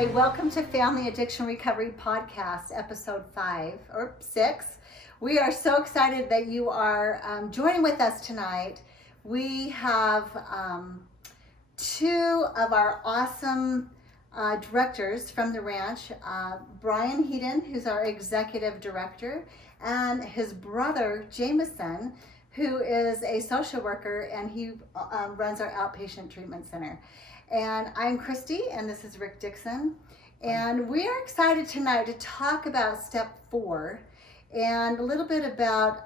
Hi, welcome to Family Addiction Recovery Podcast, episode 5 or 6. We are so excited that you are joining with us tonight. We have two of our awesome directors from the ranch, Bryan Hedin, who's our executive director, and his brother, Jamison, who is a social worker, and he runs our outpatient treatment center. And I'm Christy, and this is Rick Dixon. And we are excited tonight to talk about step 4 and a little bit about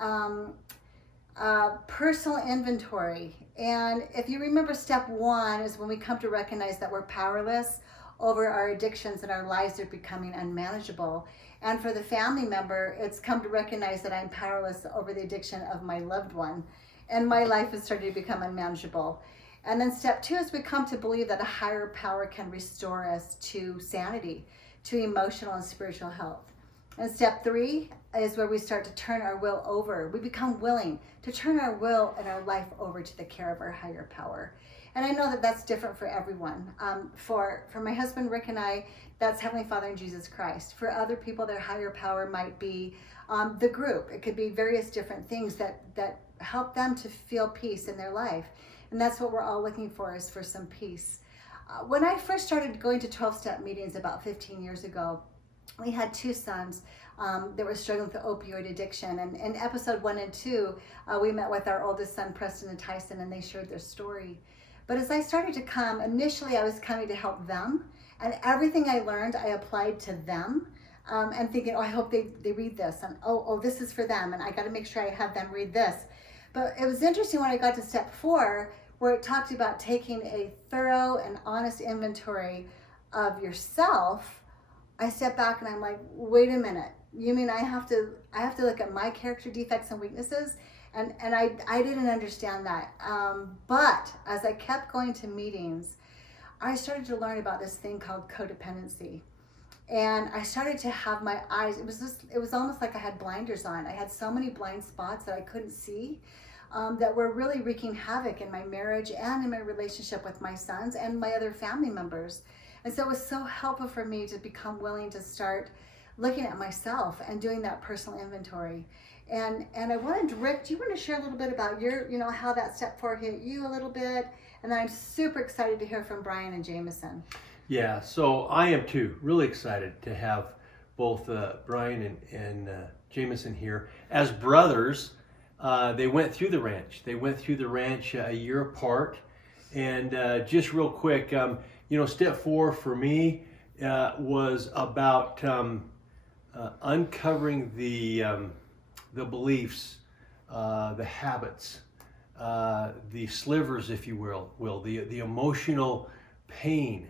personal inventory. And if you remember, step 1 is when we come to recognize that we're powerless over our addictions and our lives are becoming unmanageable. And for the family member, it's come to recognize that I'm powerless over the addiction of my loved one, and my life has started to become unmanageable. And then step 2 is we come to believe that a higher power can restore us to sanity, to emotional and spiritual health. And step 3 is where we start to turn our will over. We become willing to turn our will and our life over to the care of our higher power. And I know that that's different for everyone. For my husband, Rick, and I, that's Heavenly Father and Jesus Christ. For other people, their higher power might be the group. It could be various different things that help them to feel peace in their life. And that's what we're all looking for, is for some peace. When I first started going to 12-step meetings about 15 years ago, we had 2 sons that were struggling with opioid addiction. And in episode 1 and 2, we met with our oldest son, Preston and Tyson, and they shared their story. But as I started to come, initially I was coming to help them. And everything I learned, I applied to them. And thinking, I hope they read this. And this is for them. And I got to make sure I have them read this. But it was interesting when I got to step 4, where it talked about taking a thorough and honest inventory of yourself. I stepped back and I'm like, wait a minute. You mean I have to look at my character defects and weaknesses? And I didn't understand that. But as I kept going to meetings, I started to learn about this thing called codependency. And I started to have my eyes, it was almost like I had blinders on. I had so many blind spots that I couldn't see. That were really wreaking havoc in my marriage and in my relationship with my sons and my other family members. And so it was so helpful for me to become willing to start looking at myself and doing that personal inventory. And I wanted, Rick, do you want to share a little bit about how that step 4 hit you a little bit? And then I'm super excited to hear from Bryan and Jamison. Yeah, so I am too, really excited to have both Bryan and Jamison here as brothers. They went through the ranch. They went through the ranch a year apart. And just real quick, step 4 for me was about uncovering the beliefs, the habits, the slivers, if you will, the emotional pain.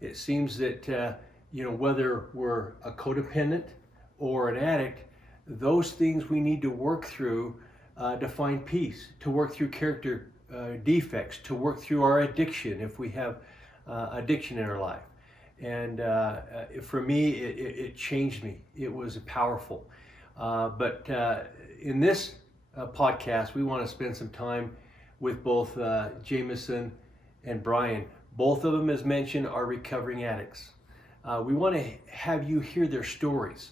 It seems that whether we're a codependent or an addict, those things we need to work through. To find peace, to work through character defects, to work through our addiction if we have addiction in our life. And for me, it changed me. It was powerful. But in this podcast, we want to spend some time with both Jamison and Bryan. Both of them, as mentioned, are recovering addicts. We want to have you hear their stories.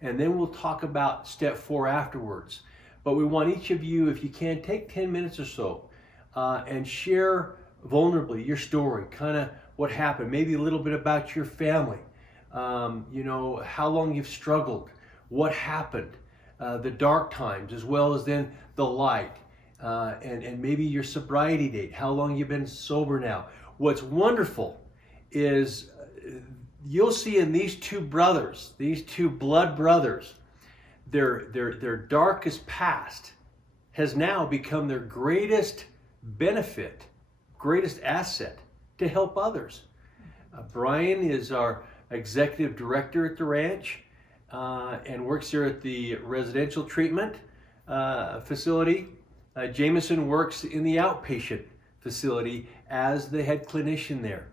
And then we'll talk about step 4 afterwards. But we want each of you, if you can, take 10 minutes or so and share vulnerably your story, kind of what happened, maybe a little bit about your family, how long you've struggled, what happened, the dark times, as well as then the light, and maybe your sobriety date, how long you've been sober now. What's wonderful is you'll see in these 2 brothers, these 2 blood brothers, their darkest past has now become their greatest benefit, greatest asset to help others. Bryan is our executive director at the ranch and works here at the residential treatment facility. Jamison works in the outpatient facility as the head clinician there.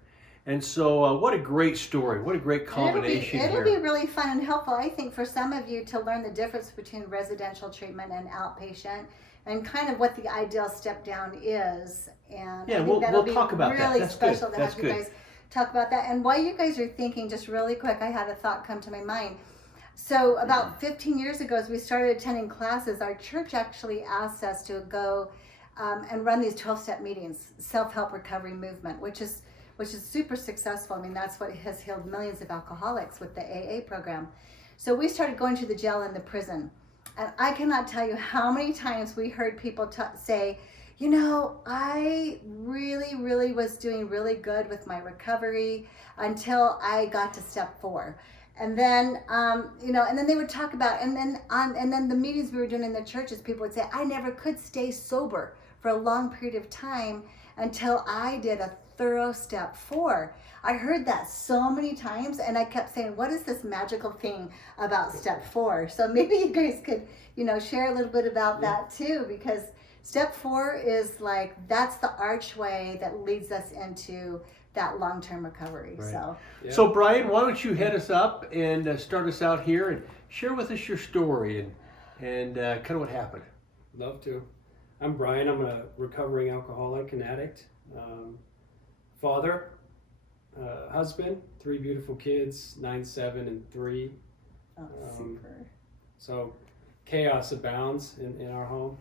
And so what a great story. What a great combination here. It'll be really fun and helpful, I think, for some of you to learn the difference between residential treatment and outpatient and kind of what the ideal step down is. And yeah, I think we'll talk about really that. That's special good. to That's have good. you guys talk about that. And while you guys are thinking, just really quick, I had a thought come to my mind. So about 15 years ago, as we started attending classes, our church actually asked us to go and run these 12-step meetings, self-help recovery movement, which is super successful. I mean, that's what has healed millions of alcoholics with the AA program. So we started going to the jail and the prison. And I cannot tell you how many times we heard people say, you know, I really, really was doing really good with my recovery until I got to step 4. And then, you know, and then they would talk about, and then the meetings we were doing in the churches, people would say, I never could stay sober for a long period of time until I did a thorough step 4. I heard that so many times, and I kept saying, what is this magical thing about step 4? So maybe you guys could, you know, share a little bit about that too, because step 4 is like, that's the archway that leads us into that long-term recovery. Right. Yeah. So Bryan, why don't you head us up and start us out here and share with us your story and kind of what happened. Love to. I'm Bryan. I'm a recovering alcoholic and addict. Father, husband, 3 beautiful kids, 9, 7, and 3. Oh, super. So chaos abounds in our home.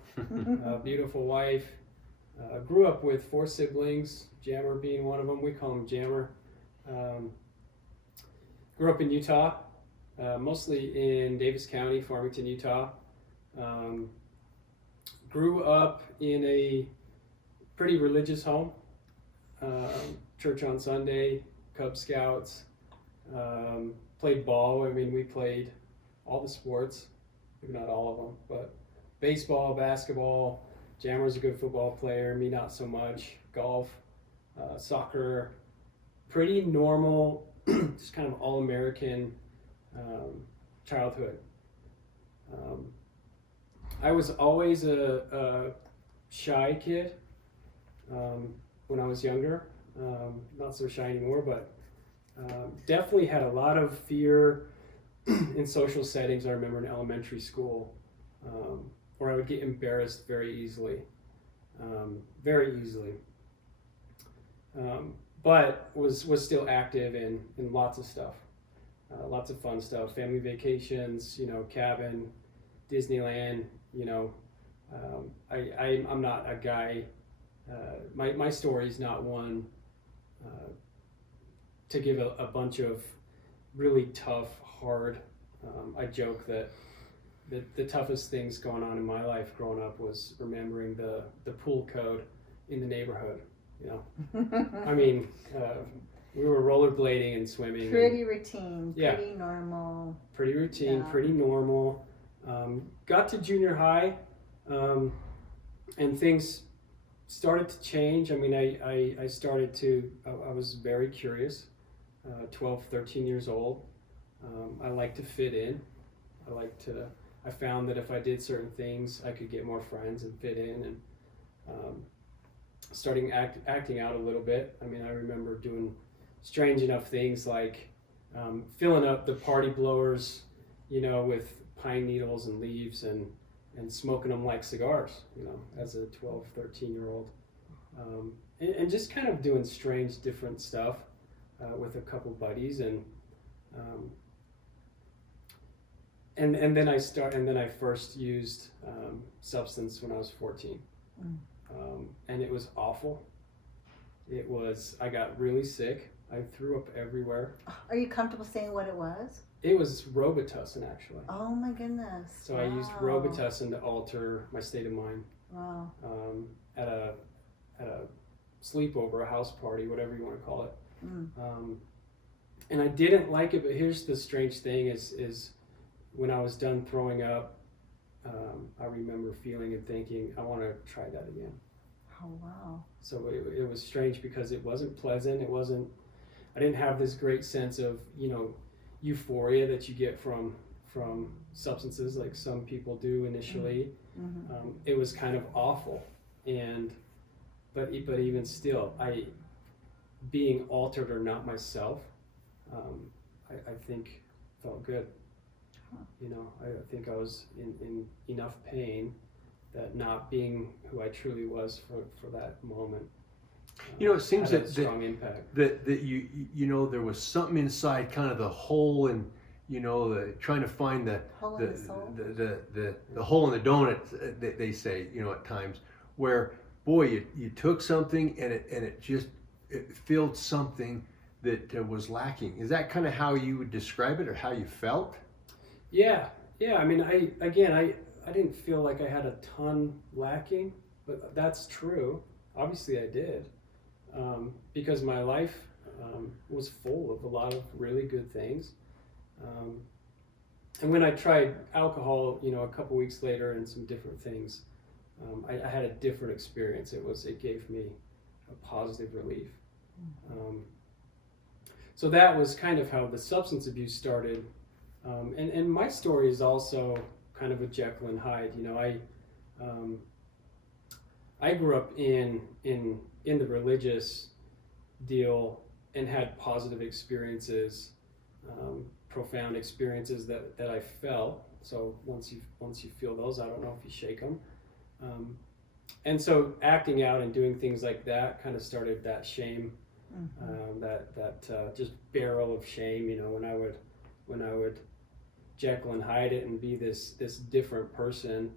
Beautiful wife. Grew up with 4 siblings, Jammer being one of them. We call him Jammer. Grew up in Utah, mostly in Davis County, Farmington, Utah. Grew up in a pretty religious home. Church on Sunday, Cub Scouts, played ball. I mean, we played all the sports, maybe not all of them, but baseball, basketball. Jammer's a good football player, me not so much. Golf, soccer, pretty normal, just kind of all-American childhood. I was always a shy kid when I was younger. Not so shy anymore, but definitely had a lot of fear in social settings. I remember in elementary school, where I would get embarrassed very easily, but was still active in lots of stuff, lots of fun stuff, family vacations, you know, cabin, Disneyland, you know. I'm not a guy, my story is not one to give a bunch of really tough, hard, I joke that the toughest things going on in my life growing up was remembering the pool code in the neighborhood, you know. I mean, we were rollerblading and swimming. Pretty routine, Yeah. pretty normal. Pretty routine, Yeah. pretty normal. Got to junior high, and things started to change. I mean, I started to, I was very curious, 12, 13 years old. I like to fit in. I found that if I did certain things, I could get more friends and fit in, and starting acting out a little bit. I mean, I remember doing strange enough things like filling up the party blowers, you know, with pine needles and leaves and smoking them like cigars, you know, as a 12, 13-year-old. And just kind of doing strange, different stuff with a couple buddies, and then I first used substance when I was 14, and it was awful. I got really sick. I threw up everywhere. Are you comfortable saying what it was? It was Robitussin, actually. Oh my goodness. So I used Robitussin to alter my state of mind. Wow. At a sleepover, a house party, whatever you want to call it. And I didn't like it, but here's the strange thing is when I was done throwing up, I remember feeling and thinking, I want to try that again. Oh, wow. So it was strange because it wasn't pleasant. I didn't have this great sense of, you know, euphoria that you get from substances like some people do initially. Mm-hmm. It was kind of awful, but even still, being altered or not myself, I think felt good. You know, I think I was in enough pain that not being who I truly was for that moment You know, it seems had a that strong impact. that you know, there was something inside, kind of the hole in, you know, trying to find the Hole in the soul? the hole in the donut, they say, you know, at times, where, boy, you took something and it just it filled something that was lacking. Is that kind of how you would describe it, or how you felt? Yeah. I mean, I didn't feel like I had a ton lacking, but that's true. Obviously, I did, because my life was full of a lot of really good things. And when I tried alcohol, you know, a couple weeks later and some different things, I had a different experience. It gave me a positive relief. So that was kind of how the substance abuse started. And my story is also kind of a Jekyll and Hyde. You know, I grew up in the religious deal and had positive experiences, profound experiences that I felt. So once you feel those, I don't know if you shake them. And so acting out and doing things like that kind of started that shame, that just barrel of shame. You know, when I would Jekyll and Hyde it and be this different person,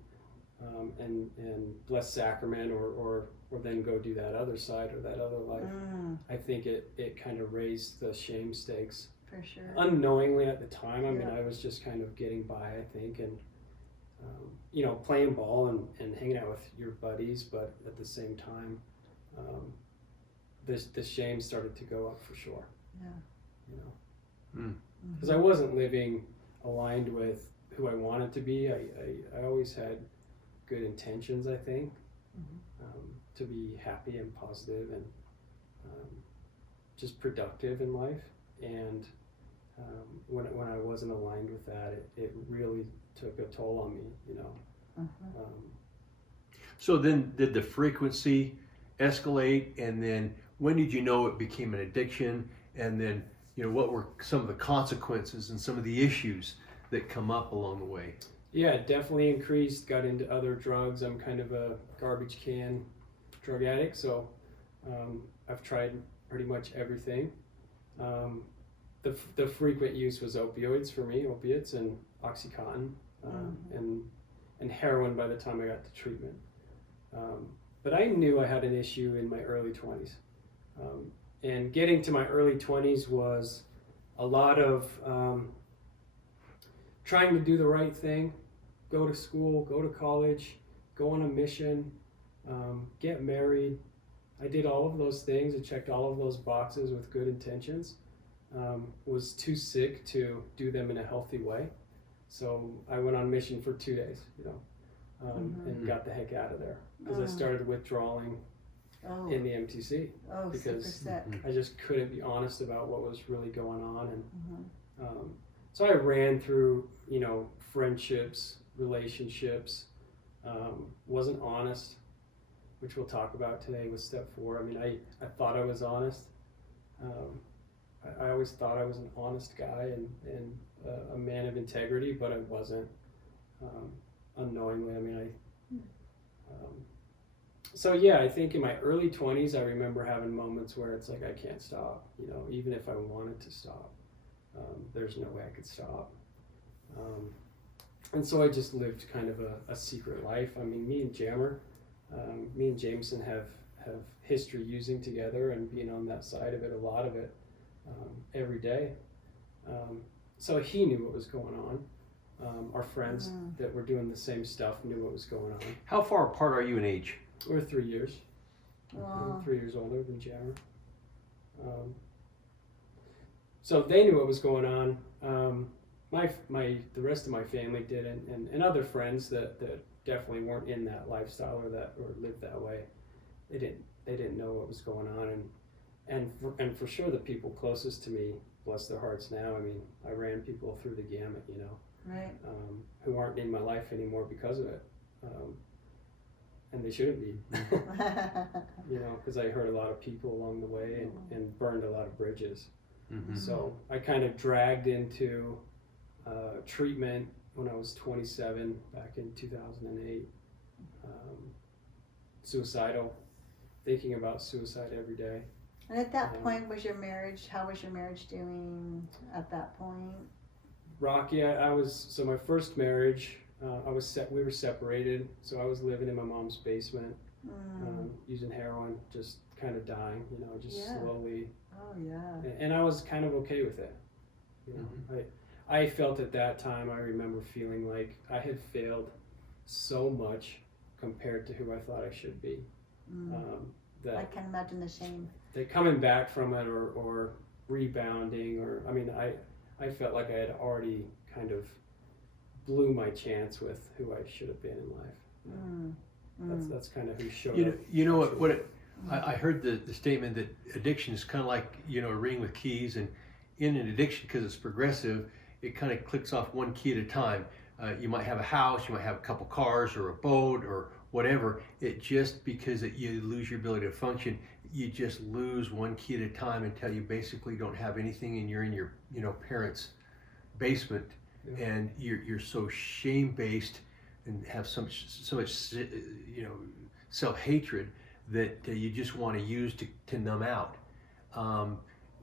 and bless sacrament or then go do that other side or that other life. I think it kind of raised the shame stakes. For sure. Unknowingly at the time. I mean, I was just kind of getting by, I think, and you know, playing ball and hanging out with your buddies, but at the same time, the shame started to go up for sure. Yeah. You know, because I wasn't living aligned with who I wanted to be. I always had good intentions, I think, to be happy and positive and just productive in life. And when I wasn't aligned with that, it really took a toll on me, you know. So then, did the frequency escalate, and then when did you know it became an addiction? And then, you know, what were some of the consequences and some of the issues that come up along the way? Yeah, definitely increased, got into other drugs. I'm kind of a garbage can drug addict, so I've tried pretty much everything. The frequent use was opioids for me, opiates and Oxycontin, and heroin by the time I got to treatment. But I knew I had an issue in my early 20s. And getting to my early 20s was a lot of trying to do the right thing, go to school, go to college, go on a mission, get married. I did all of those things and checked all of those boxes with good intentions. Was too sick to do them in a healthy way. So I went on mission for 2 days, you know, and got the heck out of there because I started withdrawing in the MTC because I just couldn't be honest about what was really going on. And so I ran through, you know, friendships, relationships, wasn't honest, which we'll talk about today with step 4. I mean, I thought I was honest. I always thought I was an honest guy and a man of integrity, but I wasn't, unknowingly. I mean, so yeah, I think in my early 20s, I remember having moments where it's like, I can't stop, you know, even if I wanted to stop, there's no way I could stop. And so I just lived kind of a secret life. I mean, me and Jamison have history using together and being on that side of it, a lot of it, every day. So he knew what was going on. Our friends that were doing the same stuff knew what was going on. How far apart are you in age? We're 3 years. Wow. I'm 3 years older than Jammer. So they knew what was going on. The rest of my family didn't, and other friends that definitely weren't in that lifestyle or lived that way. They didn't know what was going on, and for sure the people closest to me, bless their hearts now. I mean, I ran people through the gamut, you know, Right. Who aren't in my life anymore because of it, and they shouldn't be, you know, because I hurt a lot of people along the way and burned a lot of bridges. So I kind of dragged into treatment when I was 27 back in 2008, suicidal, thinking about suicide every day. And at that point, how was your marriage doing at that point? Rocky. So my first marriage, we were separated, so I was living in my mom's basement, using heroin, just kind of dying, just slowly. Oh yeah. And I was kind of okay with it. I felt at that time, I remember feeling like I had failed so much compared to who I thought I should be. That I can imagine the shame. That coming back from it or rebounding, I felt like I had already kind of blew my chance with who I should have been in life. That's kind of who showed up. I heard the statement that addiction is kind of like, a ring with keys, and in an addiction, because it's progressive, it kind of clicks off one key at a time. You might have a house, you might have a couple cars or a boat or whatever. It just, because you lose your ability to function, you just lose one key at a time until you basically don't have anything, and you're in your parents' basement, and you're so shame-based and have so much self-hatred that you just want to use to numb out.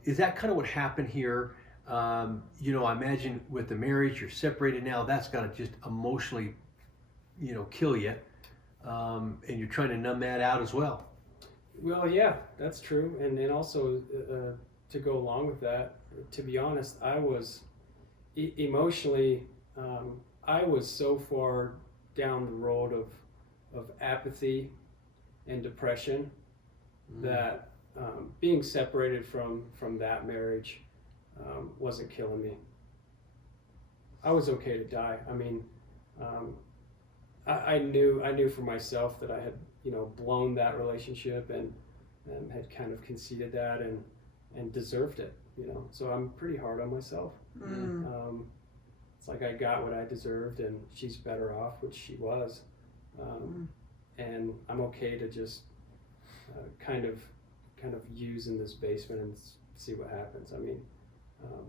Is that kind of what happened here? I imagine with the marriage, you're separated now, that's got to just emotionally, kill you. And you're trying to numb that out as well. Well, yeah, that's true. And also to go along with that, to be honest, I was emotionally, I was so far down the road of apathy and depression that being separated from that marriage wasn't killing me. I was okay to die. I knew for myself that I had blown that relationship and had kind of conceded that and deserved it. So I'm pretty hard on myself. It's like I got what I deserved, and she's better off, which she was. And I'm okay to just kind of use in this basement and see what happens.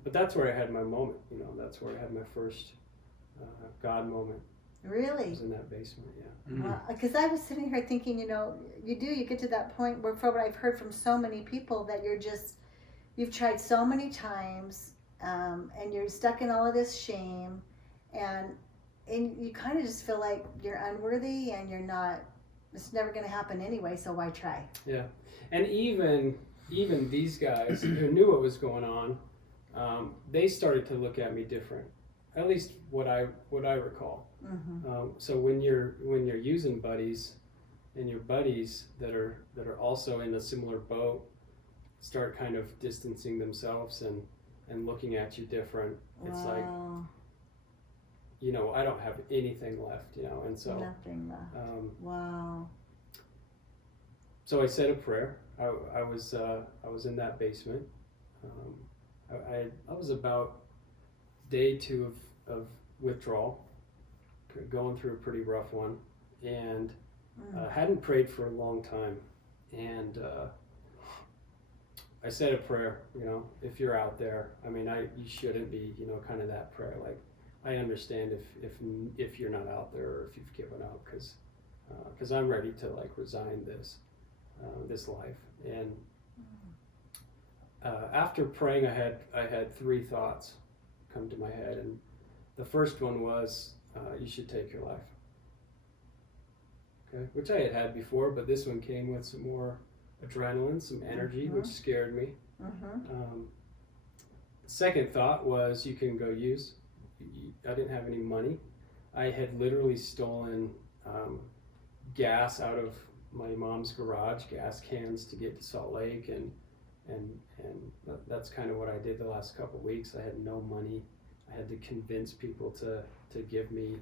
But that's where I had my moment. That's where I had my first God moment. Really? I was in that basement, yeah. Because I was sitting here thinking, you get to that point where, from what I've heard from so many people, that you've tried so many times, and you're stuck in all of this shame, and you kind of just feel like you're unworthy, and it's never going to happen anyway, so why try? Yeah. And even these guys who knew what was going on, they started to look at me different. At least what I recall. So when you're using buddies, and your buddies that are also in a similar boat start kind of distancing themselves and looking at you different, it's like, I don't have anything left, and so nothing left. Wow. So I said a prayer. I was in that basement. I was about day 2 of withdrawal, going through a pretty rough one, and hadn't prayed for a long time. And I said a prayer. If you're out there, you shouldn't be, kind of that prayer. Like, I understand if you're not out there, or if you've given up, because I'm ready to resign this life. And after praying, I had 3 thoughts come to my head, and the first one was, you should take your life. Okay, which I had before, but this one came with some more adrenaline, some energy, which scared me. Second thought was, you can go use. I didn't have any money. I had literally stolen gas out of my mom's garage, gas cans, to get to Salt Lake, and that's kind of what I did the last couple of weeks. I had no money. I had to convince people to give me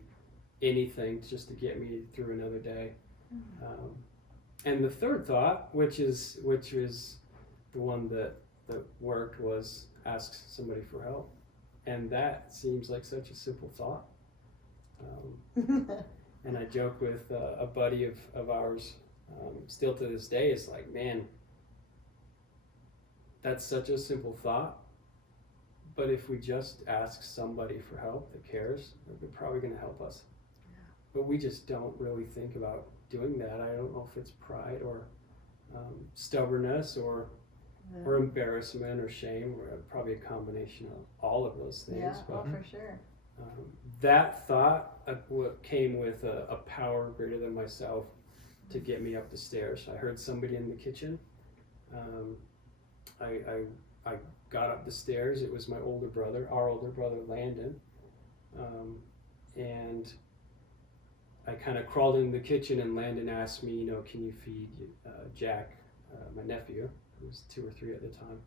anything just to get me through another day. And the third thought, which was the one that worked, was ask somebody for help. And that seems like such a simple thought. And I joke with a buddy of ours, still to this day, is like, man, that's such a simple thought. But if we just ask somebody for help that cares, they're probably going to help us. Yeah. But we just don't really think about doing that. I don't know if it's pride or stubbornness or embarrassment or shame, or probably a combination of all of those things. Yeah, but, for sure. That thought what came with a power greater than myself to get me up the stairs. I heard somebody in the kitchen. I got up the stairs. It was my older brother, our older brother, Landon. And I kind of crawled into the kitchen, and Landon asked me, can you feed Jack, my nephew, who was 2 or 3 at the time,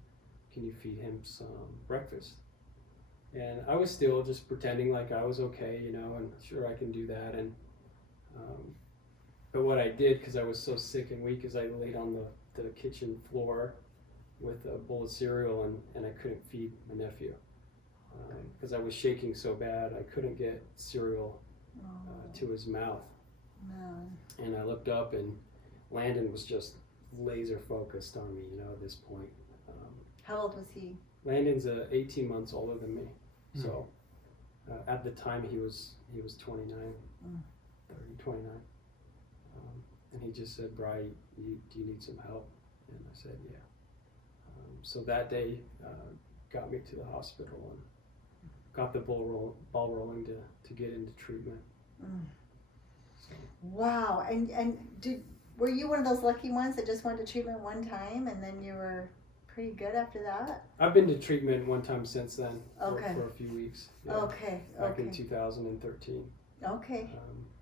can you feed him some breakfast? And I was still just pretending like I was okay, and sure, I can do that. And but what I did, because I was so sick and weak, is I laid on the kitchen floor with a bowl of cereal, and I couldn't feed my nephew because I was shaking so bad I couldn't get cereal to his mouth. No. And I looked up, and Landon was just laser focused on me, at this point. How old was he? Landon's 18 months older than me. So at the time he was 29, 30, 29. And he just said, "Bryan, do you need some help?" And I said, "Yeah." So that day got me to the hospital and got the ball rolling to get into treatment. So. Wow. And were you one of those lucky ones that just went to treatment one time and then you were pretty good after that? I've been to treatment one time since then for a few weeks. Yeah, Okay. Back in 2013. Okay.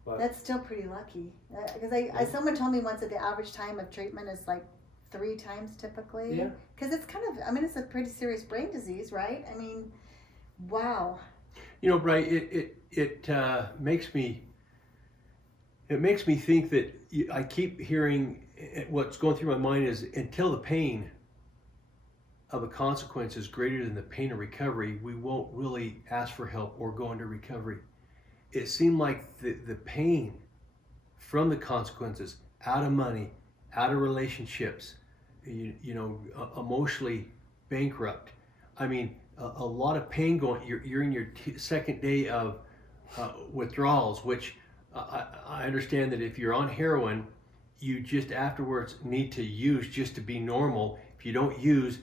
But that's still pretty lucky. Because someone told me once that the average time of treatment is like 3 times typically. Yeah. Because it's it's a pretty serious brain disease, right? I mean, wow. Bryan, it makes me think that I keep hearing what's going through my mind is until the pain of the consequence is greater than the pain of recovery, we won't really ask for help or go into recovery. It seemed like the pain from the consequences, out of money, out of relationships, emotionally bankrupt. I mean, a lot of pain going. You're in your second day of withdrawals, which I understand that if you're on heroin, you just afterwards need to use just to be normal. If you don't use,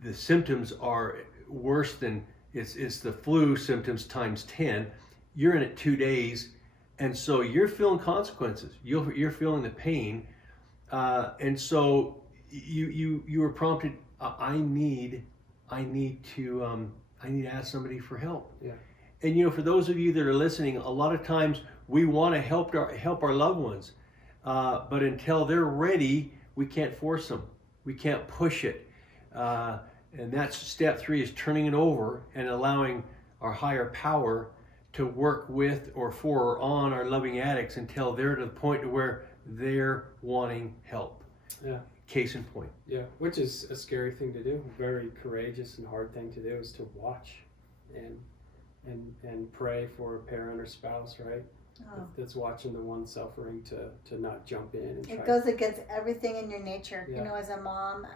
the symptoms are worse than it's the flu symptoms times 10. You're in it 2 days, and so you're feeling consequences. You're feeling the pain, and so you were prompted. I need to ask somebody for help. Yeah. And for those of you that are listening, a lot of times we want to help our loved ones, but until they're ready, we can't force them. We can't push it. And that's step 3 is turning it over and allowing our higher power to work with or for or on our loving addicts until they're to the point to where they're wanting help. Yeah. Case in point. Yeah, which is a scary thing to do. Very courageous and hard thing to do is to watch and pray for a parent or spouse, right? That's watching the one suffering to not jump in and try. It goes against everything in your nature. Yeah. As a mom,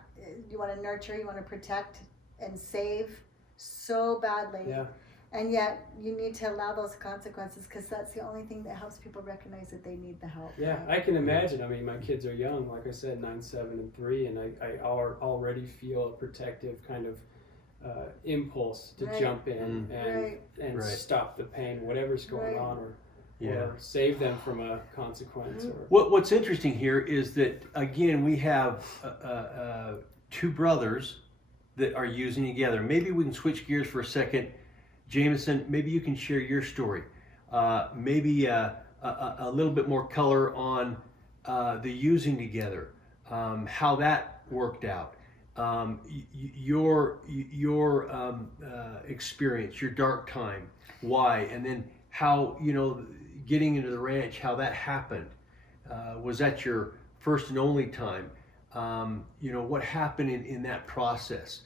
you want to nurture, you want to protect and save so badly. Yeah. And yet you need to allow those consequences because that's the only thing that helps people recognize that they need the help. Yeah, I can imagine. I mean, my kids are young, like I said, 9, 7, and 3, and I already feel a protective kind of impulse to jump in and stop the pain, whatever's going on, or save them from a consequence. Or What's interesting here is that, again, we have 2 brothers that are using together. Maybe we can switch gears for a second. Jamison, maybe you can share your story. Maybe a little bit more color on the using together, how that worked out. Your experience, your dark time, why, and then how, getting into the ranch, how that happened. Was that your first and only time? What happened in that process?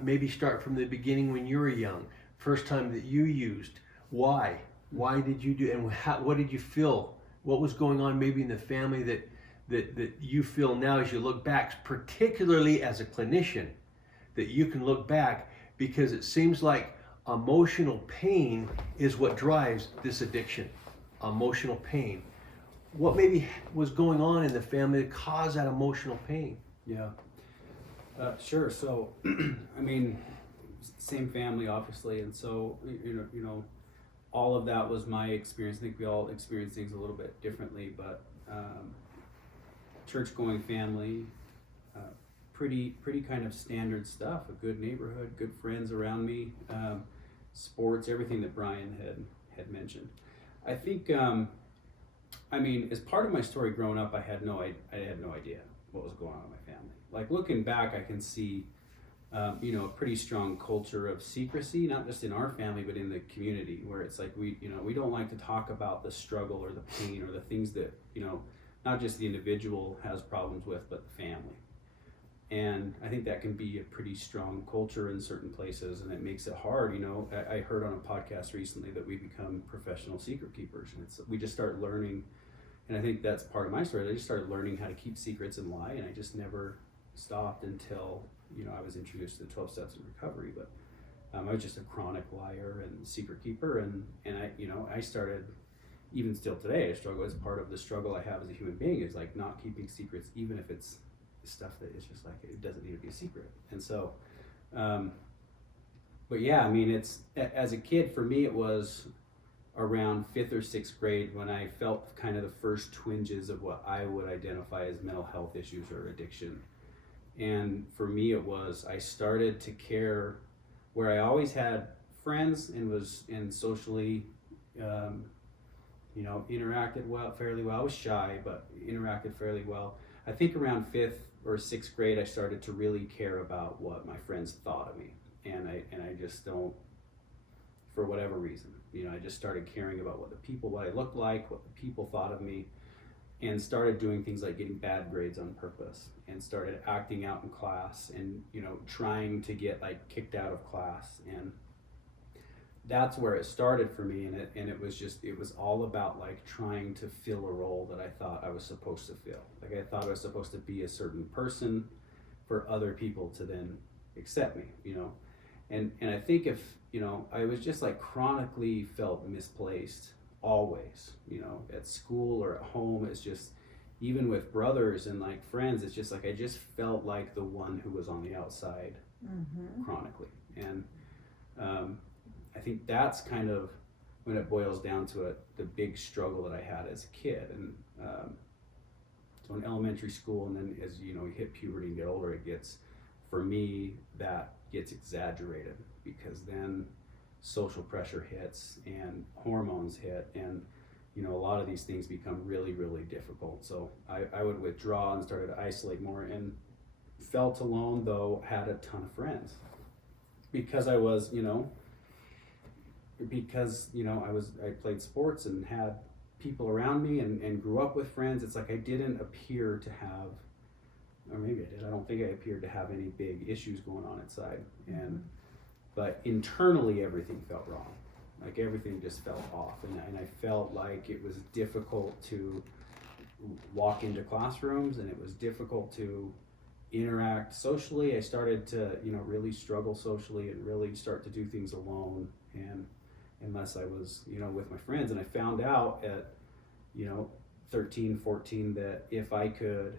Maybe start from the beginning when you were young. First time that you used, why did you do, and what did you feel? What was going on maybe in the family that you feel now as you look back, particularly as a clinician, that you can look back, because it seems like emotional pain is what drives this addiction. Emotional pain. what maybe was going on in the family that caused that emotional pain? Yeah, sure. So, I mean, same family, obviously, and so you know, all of that was my experience. I think we all experience things a little bit differently, but church-going family, pretty kind of standard stuff. A good neighborhood, good friends around me, sports, everything that Bryan had mentioned. I think, I mean, as part of my story growing up, I had no idea what was going on in my family. Like looking back, I can see, you know, a pretty strong culture of secrecy, not just in our family, but in the community, where it's like we don't like to talk about the struggle or the pain or the things that, you know, not just the individual has problems with, but the family. And I think that can be a pretty strong culture in certain places, and it makes it hard. You know, I heard on a podcast recently that we become professional secret keepers, and we just start learning. And I think that's part of my story. I just started learning how to keep secrets and lie, and I just never stopped until, you know, I was introduced to the 12 Steps in Recovery. But I was just a chronic liar and secret keeper, and I, you know, I started, even still today, I struggle. As part of the struggle I have as a human being is like not keeping secrets, even if it's stuff that is just like, it doesn't need to be a secret. And so, but yeah, I mean, it's, as a kid, for me, it was around 5th or 6th grade when I felt kind of the first twinges of what I would identify as mental health issues or addiction. And for me, it was, I started to care, where I always had friends and was in socially, you know, interacted fairly well. I was shy, but interacted fairly well. I think around 5th or 6th grade, I started to really care about what my friends thought of me. And I just don't, for whatever reason, you know, I just started caring about what I looked like, what the people thought of me, and started doing things like getting bad grades on purpose, and started acting out in class, and, you know, trying to get like kicked out of class. And that's where it started for me. And it was all about like trying to fill a role that I thought I was supposed to fill. Like I thought I was supposed to be a certain person for other people to then accept me, you know. And I think if, you know, I was just like chronically felt misplaced always, you know, at school or at home. It's just, even with brothers and like friends, it's just like I just felt like the one who was on the outside chronically. And I think that's kind of, when it boils down to it, the big struggle that I had as a kid. And so in elementary school, and then as you know, you hit puberty and get older, it gets, for me, that gets exaggerated, because then social pressure hits and hormones hit, and you know, a lot of these things become really, really difficult. So I would withdraw and started to isolate more, and felt alone, though had a ton of friends, because I was, you know, I played sports and had people around me and grew up with friends. It's like I didn't appear to have, or maybe I did, I don't think I appeared to have any big issues going on inside. But internally everything felt wrong. Like everything just felt off, and I felt like it was difficult to walk into classrooms, and it was difficult to interact socially. I started to, you know, really struggle socially and really start to do things alone, and unless I was, you know, with my friends. And I found out at, you know, 13, 14, that if I could,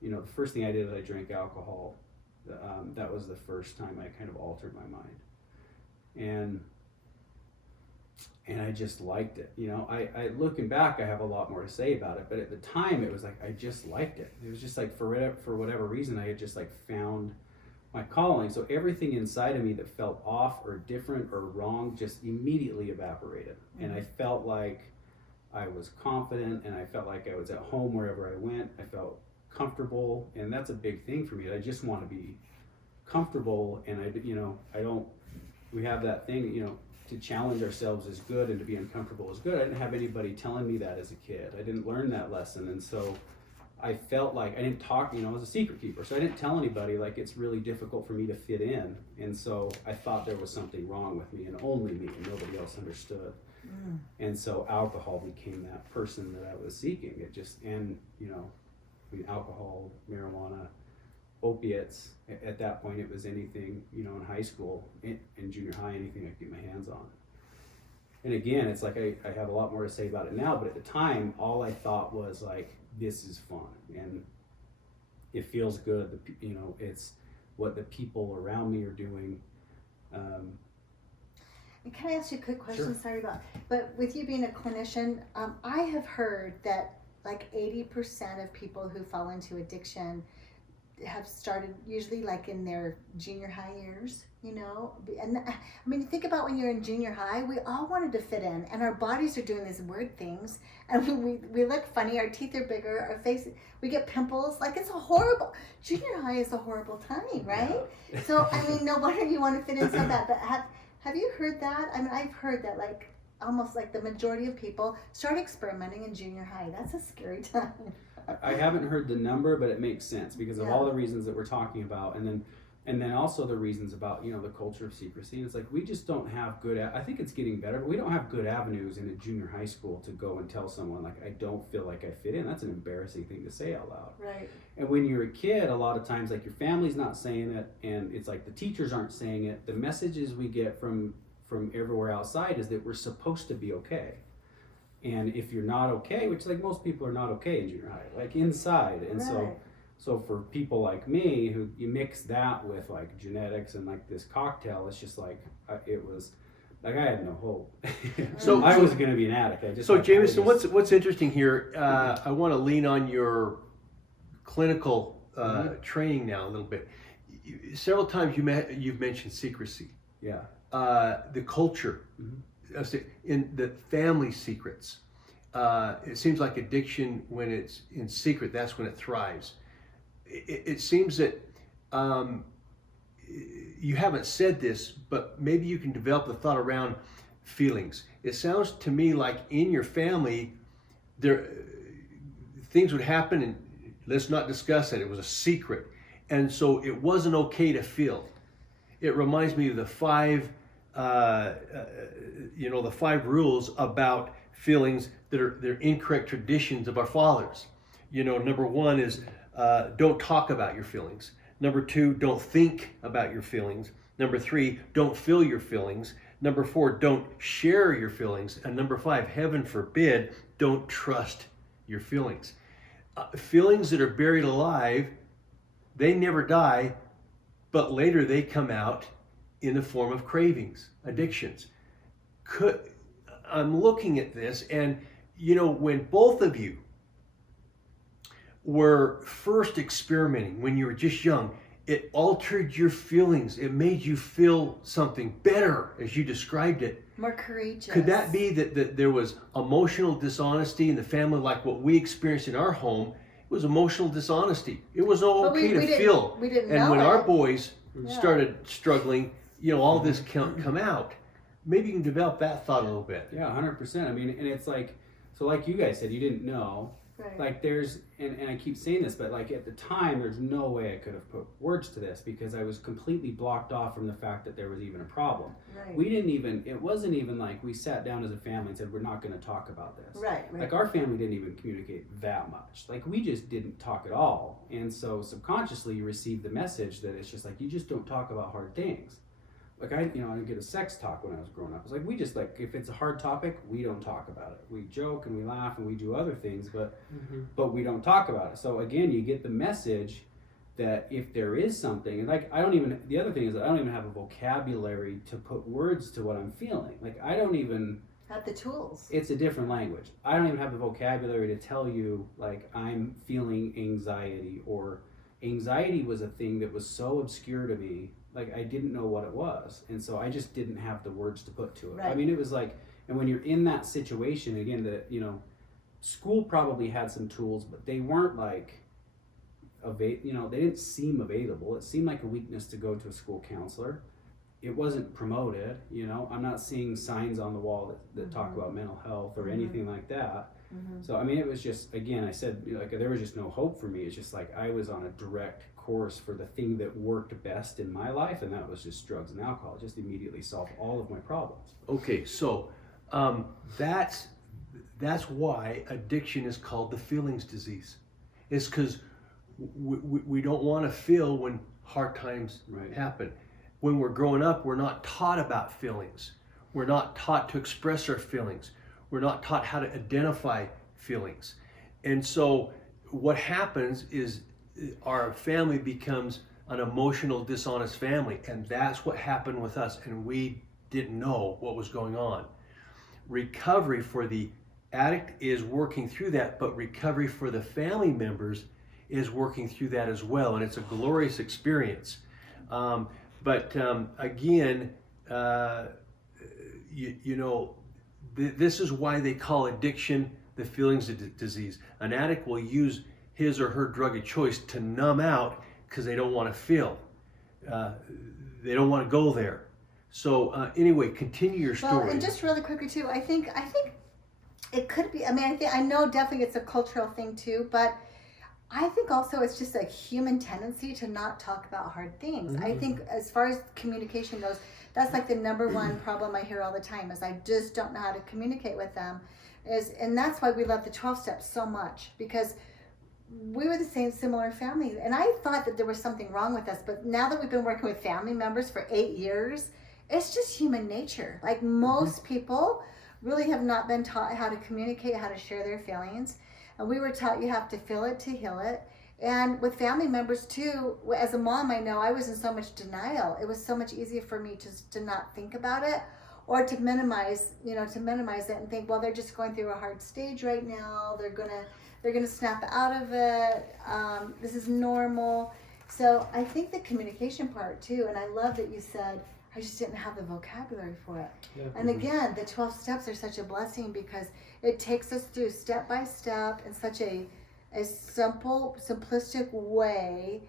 you know, the first thing I did is I drank alcohol. That was the first time I kind of altered my mind. And I just liked it. You know, I looking back, I have a lot more to say about it, but at the time it was like, I just liked it. It was just like, for whatever reason, I had just like found my calling. So everything inside of me that felt off or different or wrong just immediately evaporated. And I felt like I was confident, and I felt like I was at home wherever I went. I felt comfortable, and that's a big thing for me. I just want to be comfortable, and we have that thing, you know, to challenge ourselves is good and to be uncomfortable is good. I didn't have anybody telling me that as a kid. I didn't learn that lesson, and so I felt like I didn't talk, you know, I was a secret keeper, so I didn't tell anybody. Like, it's really difficult for me to fit in, and so I thought there was something wrong with me, and only me, and nobody else understood. And so alcohol became that person that I was seeking. It just, and you know, I mean, alcohol, marijuana, opiates. At that point, it was anything, you know, in high school, in junior high, anything I could get my hands on. And again, it's like I have a lot more to say about it now, but at the time, all I thought was like, this is fun and it feels good. You know, it's what the people around me are doing. And can I ask you a quick question? Sure. Sorry about, but with you being a clinician, I have heard that like 80% of people who fall into addiction have started usually like in their junior high years, you know. And I mean, think about when you're in junior high, we all wanted to fit in, and our bodies are doing these weird things, and we look funny, our teeth are bigger, our face, we get pimples, like it's a horrible, junior high is a horrible time, right? Yeah. So I mean, no wonder you want to fit in so bad. But have you heard that? I mean, I've heard that like almost like the majority of people start experimenting in junior high. That's a scary time. I haven't heard the number, but it makes sense because of Yeah. all the reasons that we're talking about, and then also the reasons about, you know, the culture of secrecy. It's like we just don't have good. I think it's getting better, but we don't have good avenues in a junior high school to go and tell someone like, I don't feel like I fit in. That's an embarrassing thing to say out loud. Right. And when you're a kid, a lot of times like your family's not saying it, and it's like the teachers aren't saying it. The messages we get from everywhere outside is that we're supposed to be okay. And if you're not okay, which like most people are not okay in junior high, like inside. And Right. so for people like me, who you mix that with like genetics and like this cocktail, it's just like, it was like, I had no hope. So- I was going to be an addict. So Jamison, what's interesting here, I want to lean on your clinical training now a little bit. Several times you've mentioned secrecy. Yeah. The culture, in the family secrets. It seems like addiction, when it's in secret, that's when it thrives. It seems that you haven't said this, but maybe you can develop the thought around feelings. It sounds to me like in your family, things would happen, and let's not discuss it. It was a secret, and so it wasn't okay to feel. It reminds me of the five rules about feelings they're incorrect traditions of our fathers. You know, number one is don't talk about your feelings. Number two, don't think about your feelings. Number three, don't feel your feelings. Number four, don't share your feelings. And number five, heaven forbid, don't trust your feelings. Feelings that are buried alive, they never die, but later they come out in the form of cravings, addictions. I'm looking at this, and you know, when both of you were first experimenting, when you were just young, it altered your feelings. It made you feel something better, as you described it. More courageous. Could that be that there was emotional dishonesty in the family, like what we experienced in our home? It was emotional dishonesty. It was okay to feel. We didn't and know when it. our boys Yeah. started struggling, you know, all this come out. Maybe you can develop that thought a little bit. Yeah, 100%. I mean, and it's like, so like you guys said, you didn't know. Right. Like there's, and I keep saying this, but like at the time, there's no way I could have put words to this because I was completely blocked off from the fact that there was even a problem. Right. It wasn't even like we sat down as a family and said, we're not going to talk about this. Right. Like our family didn't even communicate that much. Like we just didn't talk at all. And so subconsciously you receive the message that it's just like, you just don't talk about hard things. Like I didn't get a sex talk when I was growing up. It's like, we just like, if it's a hard topic, we don't talk about it. We joke and we laugh and we do other things, but we don't talk about it. So again, you get the message that if there is something, and like the other thing is that I don't even have a vocabulary to put words to what I'm feeling. Like I don't even have the tools. It's a different language. I don't even have the vocabulary to tell you like I'm feeling anxiety, or anxiety was a thing that was so obscure to me. Like I didn't know what it was, and so I just didn't have the words to put to it. Right. I mean, it was like, and when you're in that situation again, that school probably had some tools, but they weren't like, they didn't seem available. It seemed like a weakness to go to a school counselor. It wasn't promoted. I'm not seeing signs on the wall that talk about mental health or anything like that. Mm-hmm. So I mean, it was just, again, I said, like, there was just no hope for me. It's just like I was on a direct course for the thing that worked best in my life, and that was just drugs and alcohol. It just immediately solved all of my problems. Okay, so that's why addiction is called the feelings disease. It's because we don't want to feel when hard times Right. happen. When we're growing up, we're not taught about feelings. We're not taught to express our feelings. We're not taught how to identify feelings. And so what happens is our family becomes an emotional, dishonest family. And that's what happened with us. And we didn't know what was going on. Recovery for the addict is working through that, but recovery for the family members is working through that as well. And it's a glorious experience. Again, this is why they call addiction the feelings disease. An addict will use his or her drug of choice to numb out because they don't want to feel. They don't want to go there. So anyway, continue your story. Well, and just really quickly too, I think it could be. I mean, I know definitely it's a cultural thing too, but I think also it's just a human tendency to not talk about hard things. I think as far as communication goes, that's like the number one problem I hear all the time is I just don't know how to communicate with them. And that's why we love the 12 steps so much, because we were the same similar family. And I thought that there was something wrong with us, but now that we've been working with family members for 8 years, it's just human nature. Like most people really have not been taught how to communicate, how to share their feelings. And we were taught you have to feel it to heal it. And with family members too, as a mom, I know I was in so much denial. It was so much easier for me to not think about it or to minimize it and think, well, they're just going through a hard stage right now. They're gonna snap out of it. This is normal. So I think the communication part too, and I love that you said, I just didn't have the vocabulary for it. Yeah. And again, the 12 steps are such a blessing because it takes us through step by step in such a simple, simplistic way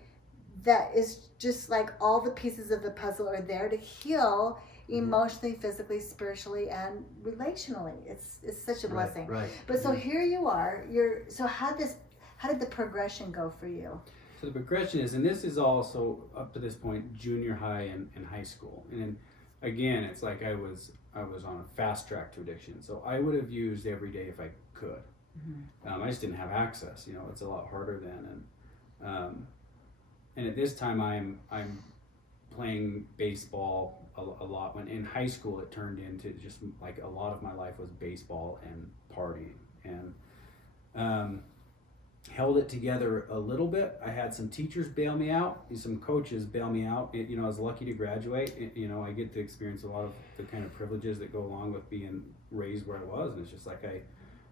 that is just like all the pieces of the puzzle are there to heal emotionally, physically, spiritually, and relationally. It's such a blessing. Right. But so here you are. So how did the progression go for you? So the progression is, and this is also up to this point, junior high and high school. And then, again, it's like I was on a fast track to addiction. So I would have used every day if I could. I just didn't have access. It's a lot harder then. And at this time, I'm playing baseball a lot. When in high school, it turned into just like a lot of my life was baseball and partying. And held it together a little bit. I had some teachers bail me out, some coaches bail me out. I was lucky to graduate. I get to experience a lot of the kind of privileges that go along with being raised where I was, and it's just like I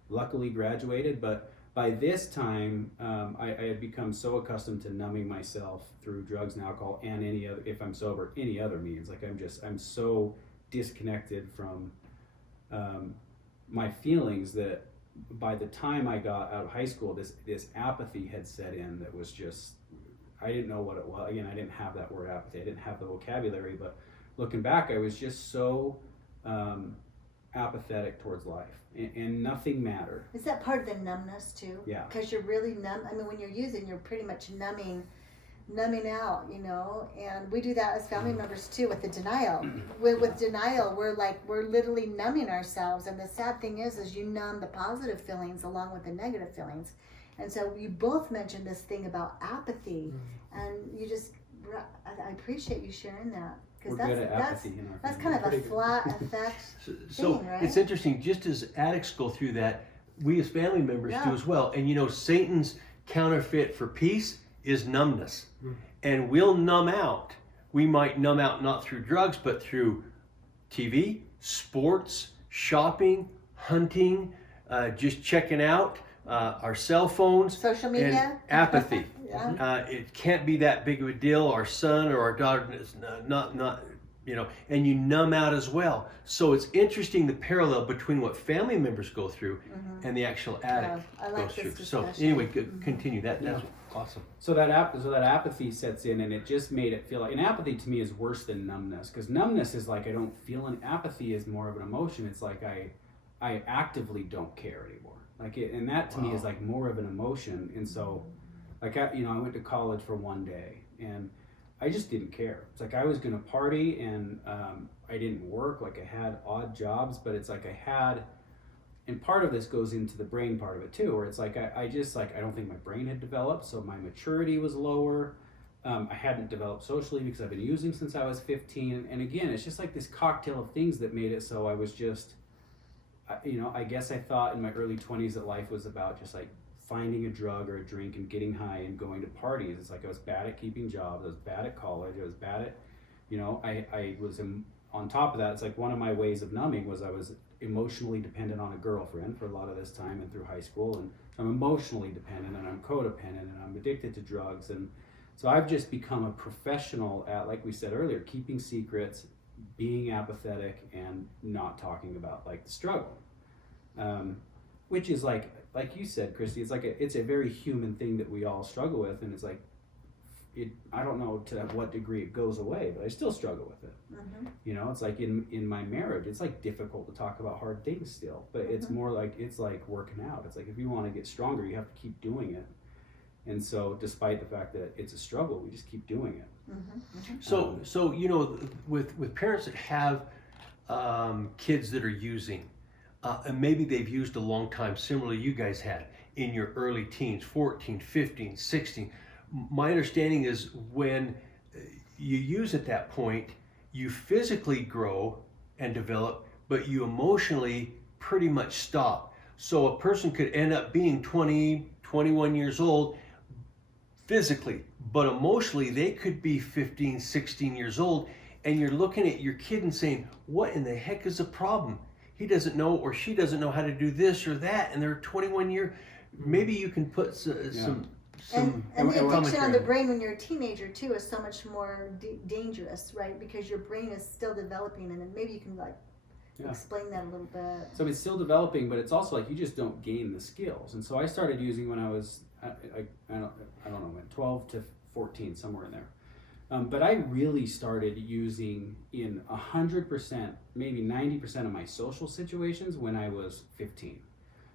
luckily graduated. But by this time, I had become so accustomed to numbing myself through drugs and alcohol and any other, if I'm sober, any other means. Like I'm so disconnected from my feelings that by the time I got out of high school, this apathy had set in that was just, I didn't know what it was. Again, I didn't have that word apathy. I didn't have the vocabulary, but looking back, I was just so apathetic towards life, and nothing mattered. Is that part of the numbness too? Yeah. Because you're really numb. I mean, when you're using, you're pretty much numbing out, and we do that as family members too with the denial. With denial, we're literally numbing ourselves, and the sad thing is you numb the positive feelings along with the negative feelings. And so you both mentioned this thing about apathy, and I appreciate you sharing that, because that's kind of a flat effect so thing, right? It's interesting, just as addicts go through that, we as family members do as well. And Satan's counterfeit for peace is numbness. And we'll numb out. We might numb out not through drugs, but through TV, sports, shopping, hunting, just checking out, our cell phones, social media, and apathy. It can't be that big of a deal. Our son or our daughter is not and you numb out as well. So it's interesting the parallel between what family members go through and the actual addict goes through. So anyway, continue. That's awesome. So that apathy sets in, and it just made it feel like, and apathy to me is worse than numbness, because numbness is like I don't feel, and apathy is more of an emotion. It's like I actively don't care anymore. And that to me is like more of an emotion. And so, like I went to college for one day, and I just didn't care. It's like I was gonna party, and I didn't work. Like I had odd jobs, but it's like and part of this goes into the brain part of it too, where it's like I don't think my brain had developed, so my maturity was lower. I hadn't developed socially because I've been using since I was 15. And again, it's just like this cocktail of things that made it so I was just, I guess I thought in my early 20s that life was about just like finding a drug or a drink and getting high and going to parties. It's like I was bad at keeping jobs. I was bad at college. I was bad at, I was on top of that. It's like one of my ways of numbing was I was emotionally dependent on a girlfriend for a lot of this time and through high school. And I'm emotionally dependent and I'm codependent and I'm addicted to drugs. And so I've just become a professional at, like we said earlier, keeping secrets, being apathetic, and not talking about like the struggle. Which is like you said, Christy, it's a very human thing that we all struggle with, and it's like, I don't know to what degree it goes away, but I still struggle with it. Mm-hmm. It's like in my marriage, it's like difficult to talk about hard things still, but it's more like, it's like working out. It's like, if you want to get stronger, you have to keep doing it. And so despite the fact that it's a struggle, we just keep doing it. Mm-hmm. So with parents that have kids that are using, and maybe they've used a long time, similar to you guys had in your early teens, 14, 15, 16. My understanding is when you use at that point, you physically grow and develop, but you emotionally pretty much stop. So a person could end up being 20, 21 years old physically, but emotionally they could be 15, 16 years old, and you're looking at your kid and saying, what in the heck is the problem? He doesn't know, or she doesn't know how to do this or that, and they're 21 year. Maybe you can put some And the addiction commentary on the brain when you're a teenager too is so much more dangerous, right? Because your brain is still developing, and then maybe you can explain that a little bit. So it's still developing, but it's also like you just don't gain the skills. And so I started using when I was I don't know, 12 to 14, somewhere in there. But I really started using in 100%, maybe 90% of my social situations when I was 15.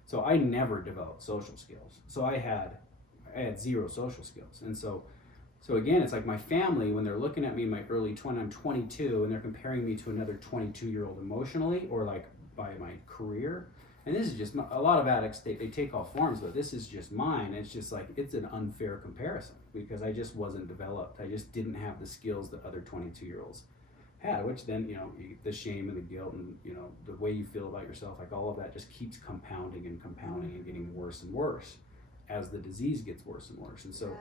So I never developed social skills. So I had zero social skills. And so again, it's like my family, when they're looking at me in my early 20s, I'm 22, and they're comparing me to another 22-year-old emotionally, or like by my career. And this is just, a lot of addicts, they take all forms, but this is just mine. It's just like, it's an unfair comparison because I just wasn't developed. I just didn't have the skills that other 22-year-olds had, which then, the shame and the guilt and, the way you feel about yourself, like all of that just keeps compounding and getting worse and worse as the disease gets worse and worse. And so,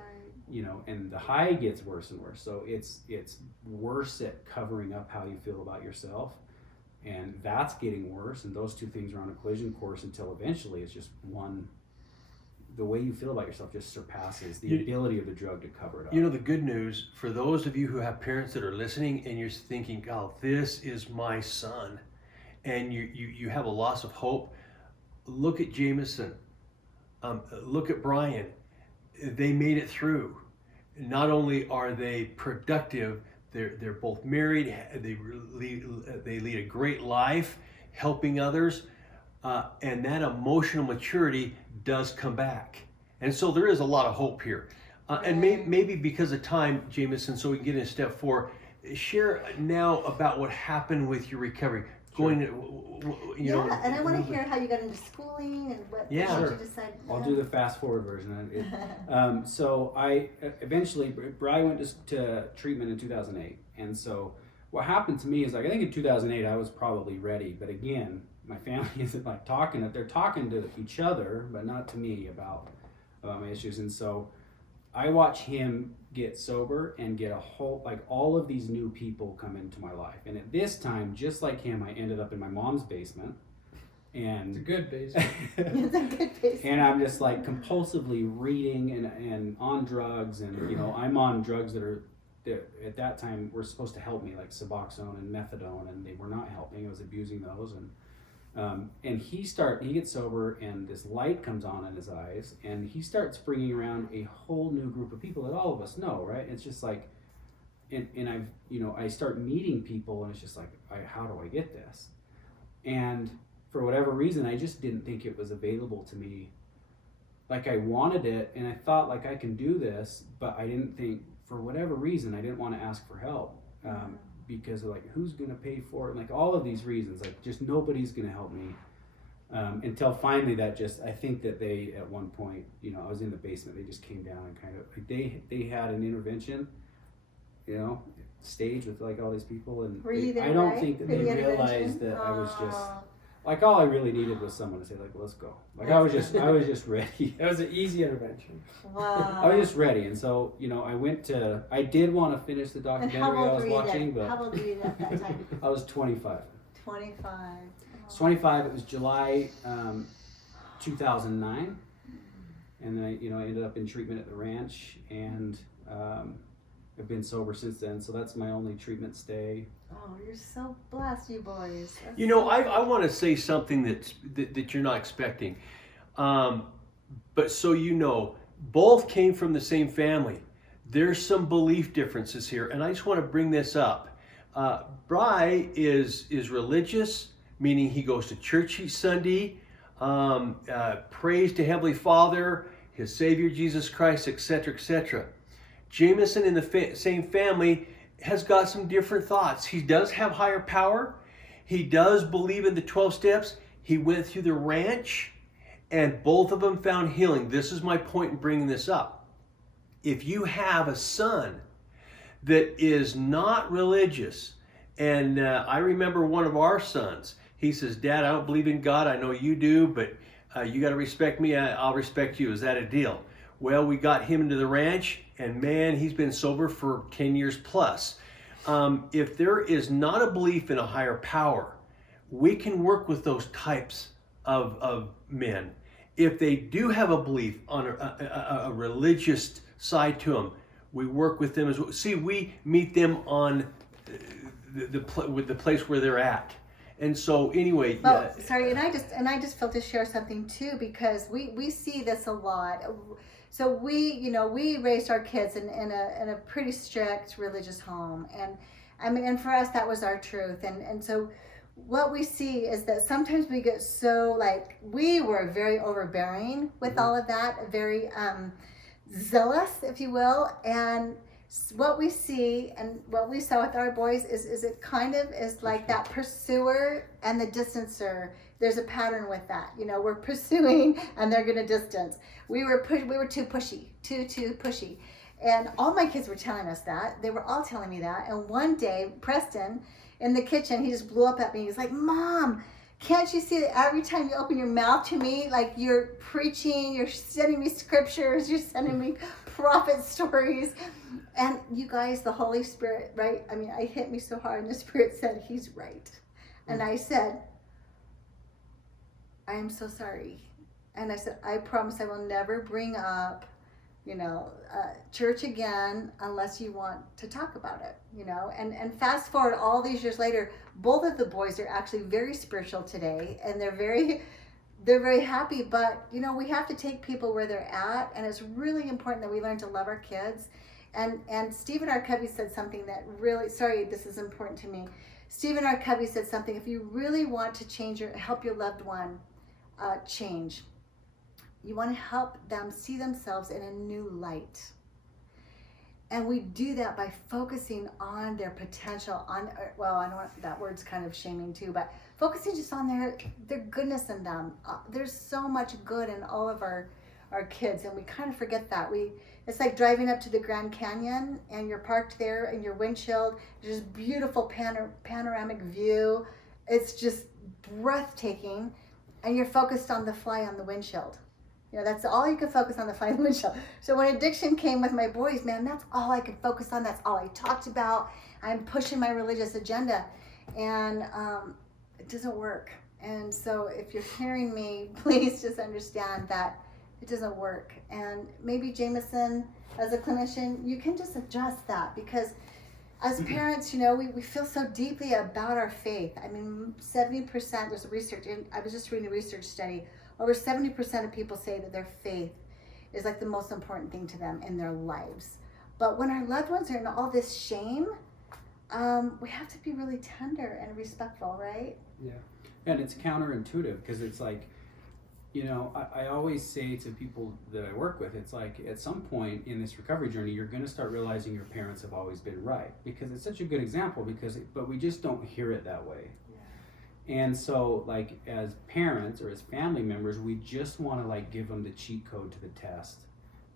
and the high gets worse and worse. So it's worse at covering up how you feel about yourself. And that's getting worse, and those two things are on a collision course until eventually it's just one. The way you feel about yourself just surpasses the ability of the drug to cover it up. The good news for those of you who have parents that are listening and you're thinking, God, this is my son, and you have a loss of hope. Look at Jamison. Look at Bryan. They made it through. Not only are they productive, they're both married. They lead a great life, helping others, and that emotional maturity does come back. And so there is a lot of hope here. And maybe because of time, Jamison, so we can get into step 4. Share now about what happened with your recovery. Sure. And I want to hear how you got into schooling and what made you decide. I'll do the fast forward version. So I eventually, Bryan went to treatment in 2008. And so what happened to me is, like, I think in 2008 I was probably ready, but again, my family isn't like they're talking to each other, but not to me about my issues. And so I watch him get sober and get all of these new people come into my life. And at this time, just like him, I ended up in my mom's basement. And it's a good basement. It's a good basement. And I'm just like compulsively reading and on drugs. And, I'm on drugs that at that time were supposed to help me, like Suboxone and Methadone, and they were not helping. I was abusing those. And he gets sober, and this light comes on in his eyes, and he starts bringing around a whole new group of people that all of us know, right? It's just like, and I start meeting people, and it's just like, how do I get this? And for whatever reason, I just didn't think it was available to me. Like, I wanted it, and I thought, like, I can do this, but I didn't think, for whatever reason, I didn't want to ask for help. Because of, like, who's going to pay for it? And, like, all of these reasons, like, just nobody's going to help me. Until finally I think that they, at one point, I was in the basement, they just came down and kind of, like, they had an intervention, stage with like all these people, and Were you there, I don't right? think that For they the realized intervention? that I was just, Oh. like, all I really needed was someone to say, like, let's go. Like, I was just ready. It was an easy intervention. Wow. I was just ready, and so, I did want to finish the And documentary how I old was were you watching, then? but How old were you at that time? I was 25. 25. I was 25, it was July 2009, and then I ended up in treatment at the ranch, and I've been sober since then, so that's my only treatment stay. Oh, you're so blessed, you boys. That's I want to say something that you're not expecting. But so both came from the same family. There's some belief differences here, and I just want to bring this up. Bryan is religious, meaning he goes to church each Sunday, prays to Heavenly Father, his Savior Jesus Christ, etc., etc. Jamison, in the same family, has got some different thoughts. He does have higher power. He does believe in the 12 steps. He went through the ranch, and both of them found healing. This is my point in bringing this up. If you have a son that is not religious, and I remember one of our sons, he says, "Dad, I don't believe in God. I know you do, but you got to respect me. I'll respect you. Is that a deal?" Well, we got him into the ranch, and man, he's been sober for 10 years plus. If there is not a belief in a higher power, we can work with those types of men. If they do have a belief on a religious side to them, we work with them as well. See, we meet them on the place where they're at. And so anyway, sorry, and I just felt to share something too, because we see this a lot. So we raised our kids in a pretty strict religious home, and I mean, and for us that was our truth, and so what we see is that sometimes we get so, like, we were very overbearing with all of that, very zealous, if you will, and what we see and what we saw with our boys is it kind of is like that pursuer and the distancer. There's a pattern with that. We're pursuing and they're going to distance. We were too pushy, too pushy. And all my kids were telling us that. They were all telling me that. And one day, Preston, in the kitchen, he just blew up at me. He's like, "Mom, can't you see that every time you open your mouth to me, like, you're preaching, you're sending me scriptures, you're sending me prophet stories?" And you guys, the Holy Spirit, right? I mean, it hit me so hard, and the Spirit said, "He's right." And I said, "I am so sorry." And I said, "I promise I will never bring up, church again unless you want to talk about it." And fast forward all these years later, both of the boys are actually very spiritual today, and they're very happy. But we have to take people where they're at, and it's really important that we learn to love our kids. And Stephen R. Covey said something that really, sorry, this is important to me. Stephen R. Covey said something: if you really want to help your loved one change, you want to help them see themselves in a new light. And we do that by focusing on their potential, I know that word's kind of shaming too, but focusing just on their goodness in them. There's so much good in all of our kids, and we kind of forget that. It's like driving up to the Grand Canyon, and you're parked there in your windshield. There's this beautiful panoramic view. It's just breathtaking, and you're focused on the fly on the windshield. That's all you could focus on, the fly on the windshield. So when addiction came with my boys, man, that's all I could focus on. That's all I talked about. I'm pushing my religious agenda, and it doesn't work. And so if you're hearing me, please just understand that it doesn't work. And maybe Jamison, as a clinician, you can just adjust that, because as parents, we feel so deeply about our faith. I mean, 70%, there's research, and I was just reading a research study, over 70% of people say that their faith is like the most important thing to them in their lives. But when our loved ones are in all this shame, we have to be really tender and respectful, right? Yeah. And it's counterintuitive, because it's like, I always say to people that I work with, it's like, at some point in this recovery journey, you're going to start realizing your parents have always been right, because it's such a good example, but we just don't hear it that way. And so, like, as parents or as family members, we just want to like give them the cheat code to the test,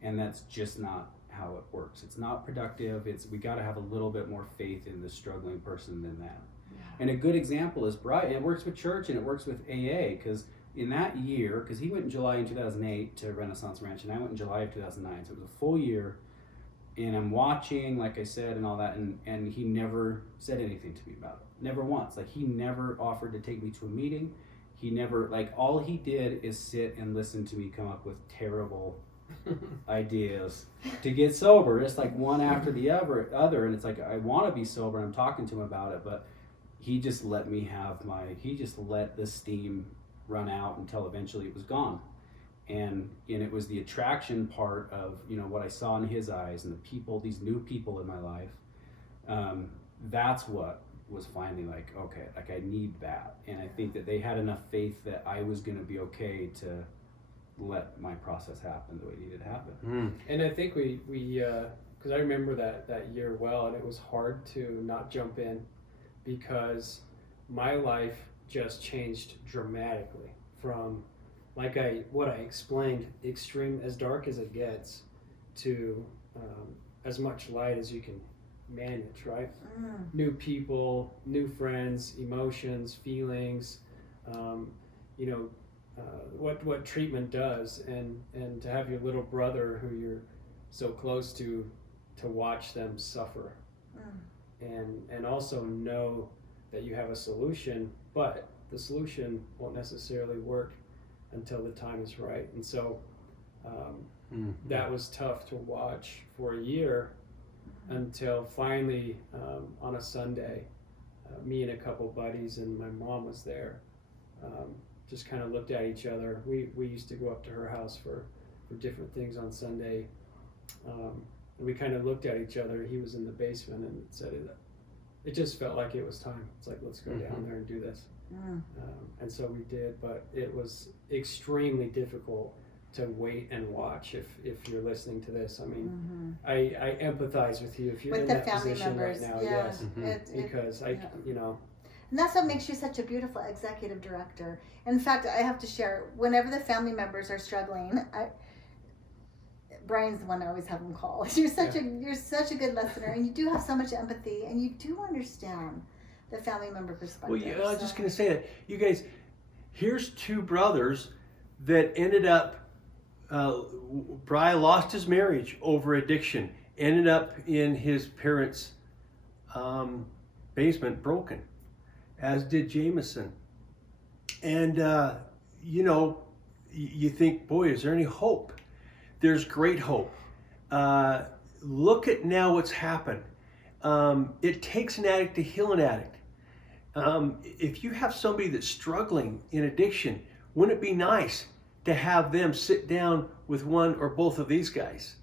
and that's just not how it works. It's not productive. We got to have a little bit more faith in the struggling person than that. Yeah. And a good example is Bryan. It works with church and it works with AA, because in that year, because he went in July in 2008 to Renaissance Ranch, and I went in July of 2009, so it was a full year. And I'm watching, like I said, and all that, and he never said anything to me about it. Never once. Like, he never offered to take me to a meeting. He never, like, all he did is sit and listen to me come up with terrible ideas to get sober. It's like one after the other, and it's like, I want to be sober, and I'm talking to him about it, but he just let me he just let the steam run out until eventually it was gone. And it was the attraction part of, what I saw in his eyes and the people, these new people in my life. That's what was finally like, okay, like I need that. And I think that they had enough faith that I was going to be okay to let my process happen the way it needed to happen. Mm. And I think we because I remember that year well, and it was hard to not jump in, because my life just changed dramatically from what I explained, extreme, as dark as it gets, to as much light as you can manage, right? Mm. New people, new friends, emotions, feelings, what treatment does, and to have your little brother who you're so close to watch them suffer, and also know that you have a solution, but the solution won't necessarily work until the time is right. And so that was tough to watch for a year, until finally on a Sunday, me and a couple buddies and my mom was there, just kind of looked at each other. We used to go up to her house for different things on Sunday, and we kind of looked at each other. He was in the basement, and said it just felt like it was time. It's like, let's go down there and do this. And so we did, but it was extremely difficult to wait and watch. If you're listening to this, I mean, I empathize with you if you're in that position right now. Yeah. Yes, because and that's what makes you such a beautiful executive director. In fact, I have to share, whenever the family members are struggling, Bryan's the one I always have him call. You're such a good listener, and you do have so much empathy, and you do understand the family member perspective. Well, yeah, I was just going to say that. You guys, here's two brothers that ended up, Bryan lost his marriage over addiction, ended up in his parents' basement broken, as did Jamison. And, you think, boy, is there any hope? There's great hope. Look at now what's happened. It takes an addict to heal an addict. If you have somebody that's struggling in addiction, wouldn't it be nice to have them sit down with one or both of these guys?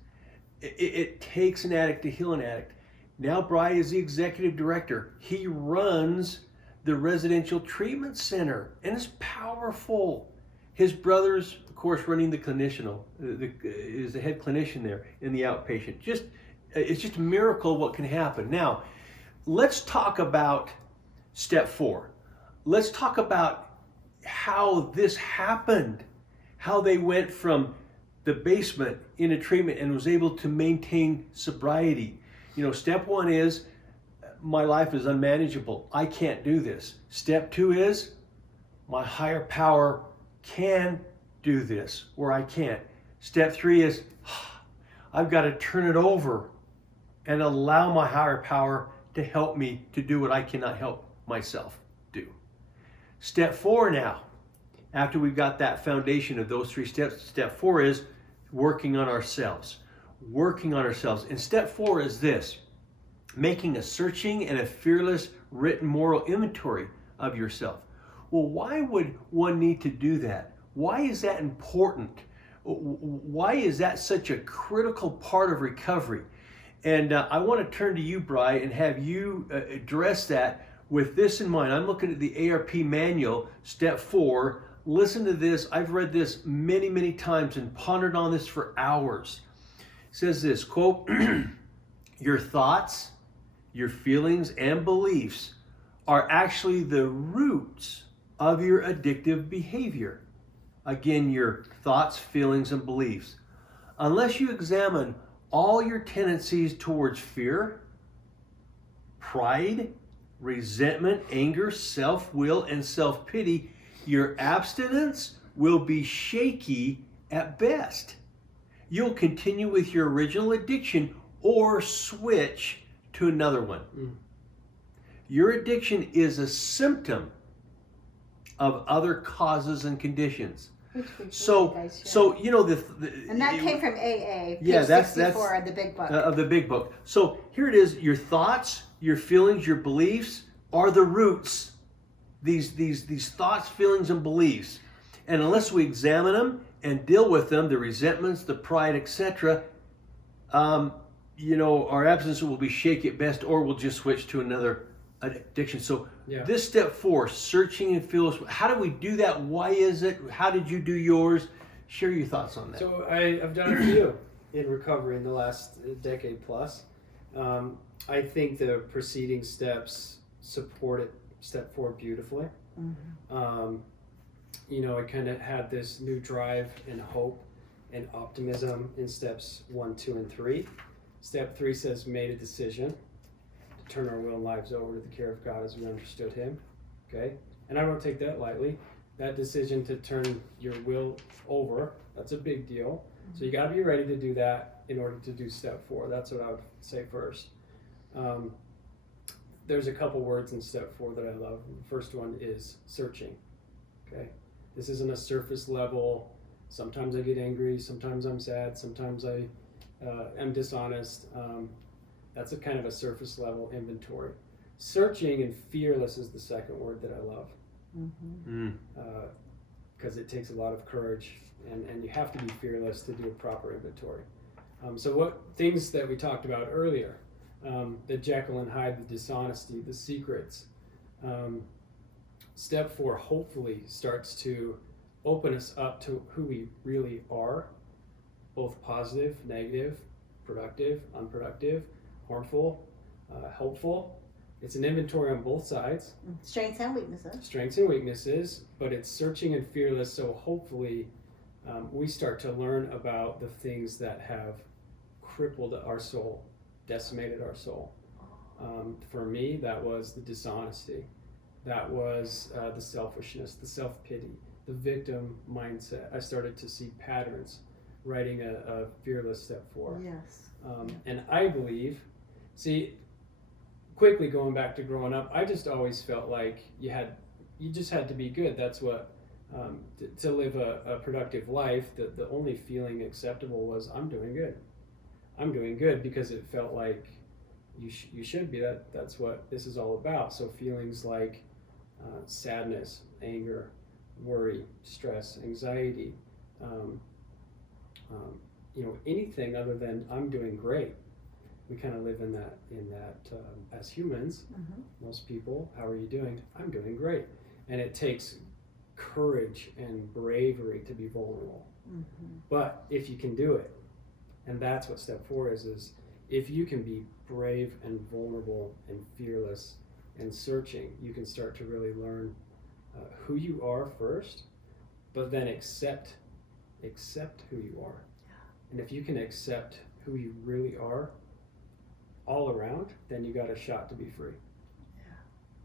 It takes an addict to heal an addict. Now Bryan is the executive director. He runs the residential treatment center, and it's powerful. His brother's, of course, running the clinicianal, is the head clinician there in the outpatient. It's just a miracle what can happen. Now, let's talk about step 4. Let's talk about how this happened, how they went from the basement into treatment and was able to maintain sobriety. Step 1 is, my life is unmanageable. I can't do this. Step 2 is, my higher power can do this, or I can't. Step 3 is, I've got to turn it over and allow my higher power to help me to do what I cannot help myself do. Step 4 now, after we've got that foundation of those 3 steps, step 4 is working on ourselves. Working on ourselves. And step 4 is this: making a searching and a fearless written moral inventory of yourself. Well, why would one need to do that? Why is that important? Why is that such a critical part of recovery? And I want to turn to you, Bryan, and have you address that with this in mind. I'm looking at the ARP manual, step 4. Listen to this. I've read this many, many times and pondered on this for hours. It says this, quote, your thoughts, your feelings and beliefs are actually the roots of your addictive behavior. Again, your thoughts, feelings, and beliefs. Unless you examine all your tendencies towards fear, pride, resentment, anger, self-will, and self-pity, your abstinence will be shaky at best. You'll continue with your original addiction or switch to another one. Your addiction is a symptom of other causes and conditions. So you know and that came from AA. Yeah, page that's 64 of the big book. Of the big book. So here it is. Your thoughts, your feelings, your beliefs are the roots. These thoughts, feelings, and beliefs. And unless we examine them and deal with them, the resentments, the pride, etc., our abstinence will be shaky at best, or we'll just switch to another addiction. So this step 4, searching and fearless. How do we do that? Why is it? How did you do yours? Share your thoughts on that. So I've done a few in recovery in the last decade plus. I think the preceding steps supported step 4 beautifully. I kind of had this new drive and hope and optimism in steps 1, 2, and 3. Step 3 says made a decision to turn our will and lives over to the care of God as we understood Him. Okay, and I don't take that lightly. That decision to turn your will over, that's a big deal. So you got to be ready to do that in order to do step 4. That's what I would say first. There's a couple words in step 4 that I love. The first one is searching. Okay, this isn't a surface level. Sometimes I get angry. Sometimes I'm sad. Sometimes I am dishonest. That's a kind of a surface level inventory. Searching and fearless is the second word that I love. Because it takes a lot of courage, and you have to be fearless to do a proper inventory. So what things that we talked about earlier, the Jekyll and Hyde, the dishonesty, the secrets. Step 4 hopefully starts to open us up to who we really are, both positive, negative, productive, unproductive, harmful, helpful. It's an inventory on both sides. Strengths and weaknesses. Strengths and weaknesses, but it's searching and fearless, so hopefully we start to learn about the things that have crippled our soul, decimated our soul. For me, that was the dishonesty. That was the selfishness, the self-pity, the victim mindset. I started to see patterns, writing a fearless step 4. Yes. And I believe, quickly going back to growing up, I just always felt like you just had to be good. That's what, to live a productive life, the only feeling acceptable was, I'm doing good. I'm doing good, because it felt like you should be. That's what this is all about. So feelings like sadness, anger, worry, stress, anxiety, anything other than I'm doing great. We kind of live in that as humans. Most people, how are you doing? I'm doing great. And it takes courage and bravery to be vulnerable. But if you can do it, and that's what step 4 is if you can be brave and vulnerable and fearless and searching, you can start to really learn who you are first, but then accept who you are. And if you can accept who you really are all around, then you got a shot to be free.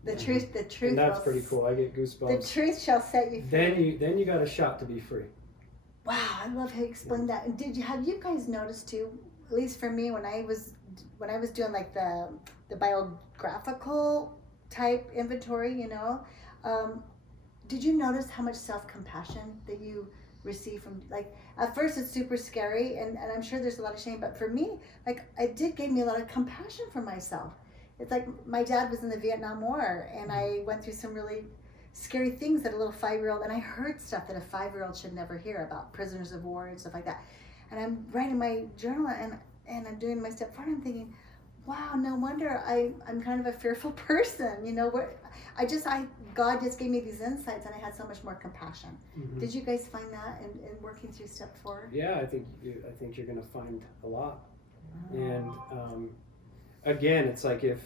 The truth. And that's pretty cool. I get goosebumps. The truth shall set you free. Then you got a shot to be free. Wow, I love how you explained that. And have you guys noticed too? At least for me, when I was doing like the biographical type inventory, did you notice how much self-compassion that you receive from, like, at first it's super scary, and I'm sure there's a lot of shame, but for me, like, it gave me a lot of compassion for myself. It's like my dad was in the Vietnam War, and I went through some really scary things that a little 5-year-old, and I heard stuff that a 5-year-old should never hear about prisoners of war and stuff like that. And I'm writing my journal, and I'm doing my step 4, and I'm thinking, wow, no wonder I'm kind of a fearful person. God just gave me these insights, and I had so much more compassion. Did you guys find that in working through step 4? Yeah, I think you're going to find a lot. And again, it's like if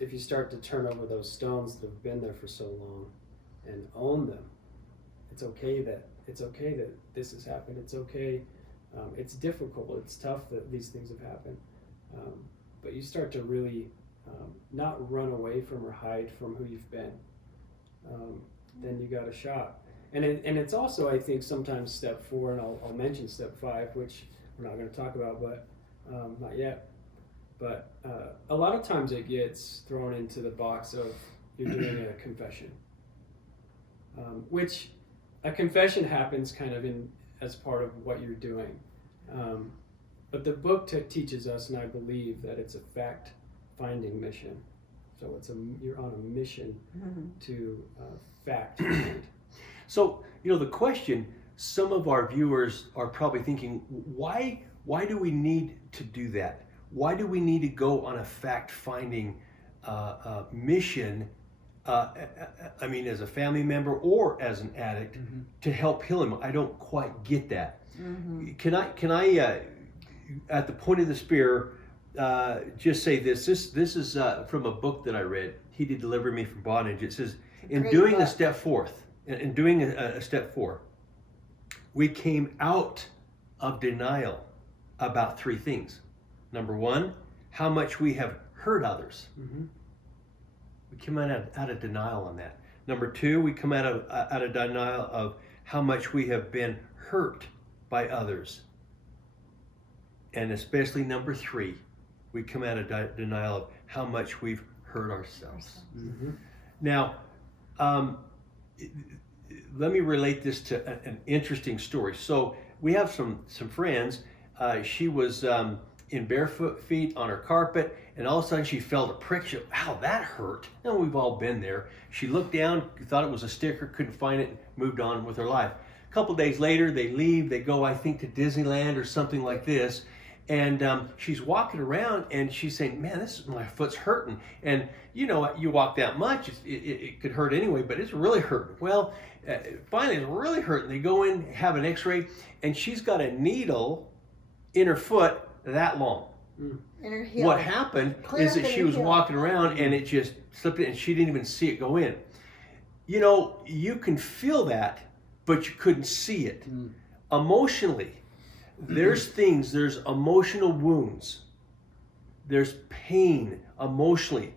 you start to turn over those stones that have been there for so long, and own them. It's okay that this has happened. It's okay. It's difficult. It's tough that these things have happened. But you start to really not run away from or hide from who you've been. Then you got a shot. And it's also, I think, sometimes step 4, and I'll mention step 5, which we're not going to talk about, but not yet. But a lot of times it gets thrown into the box of you're doing a confession, which a confession happens kind of as part of what you're doing. But the book teaches us, and I believe, that it's a fact-finding mission. So you're on a mission to fact find. So, the question, some of our viewers are probably thinking, why do we need to do that? Why do we need to go on a fact-finding mission, as a family member or as an addict, to help heal him? I don't quite get that. Can I at the point of the spear, just say this is from a book that I read, He Did Deliver Me from Bondage. It says, in doing a step 4, we came out of denial about 3 things. Number 1, how much we have hurt others. We come out of denial on that. Number 2, we come out of denial of how much we have been hurt by others. And especially number 3, we come out of denial of how much we've hurt ourselves. Now, let me relate this to an interesting story. So we have some friends. She was in barefoot feet on her carpet, and all of a sudden she felt a prick. She, wow, that hurt. And we've all been there. She looked down, thought it was a sticker, couldn't find it, moved on with her life. A couple days later, they leave. They go, I think, to Disneyland or something like this. And she's walking around, and she's saying, man, my foot's hurting. And you walk that much, it could hurt anyway, but it's really hurting. Well, finally it's really hurting. They go in, have an x-ray, and she's got a needle in her foot that long. In her heel. What happened is that she was walking around, and it just slipped in, and she didn't even see it go in. You can feel that, but you couldn't see it. Emotionally, there's emotional wounds, there's pain emotionally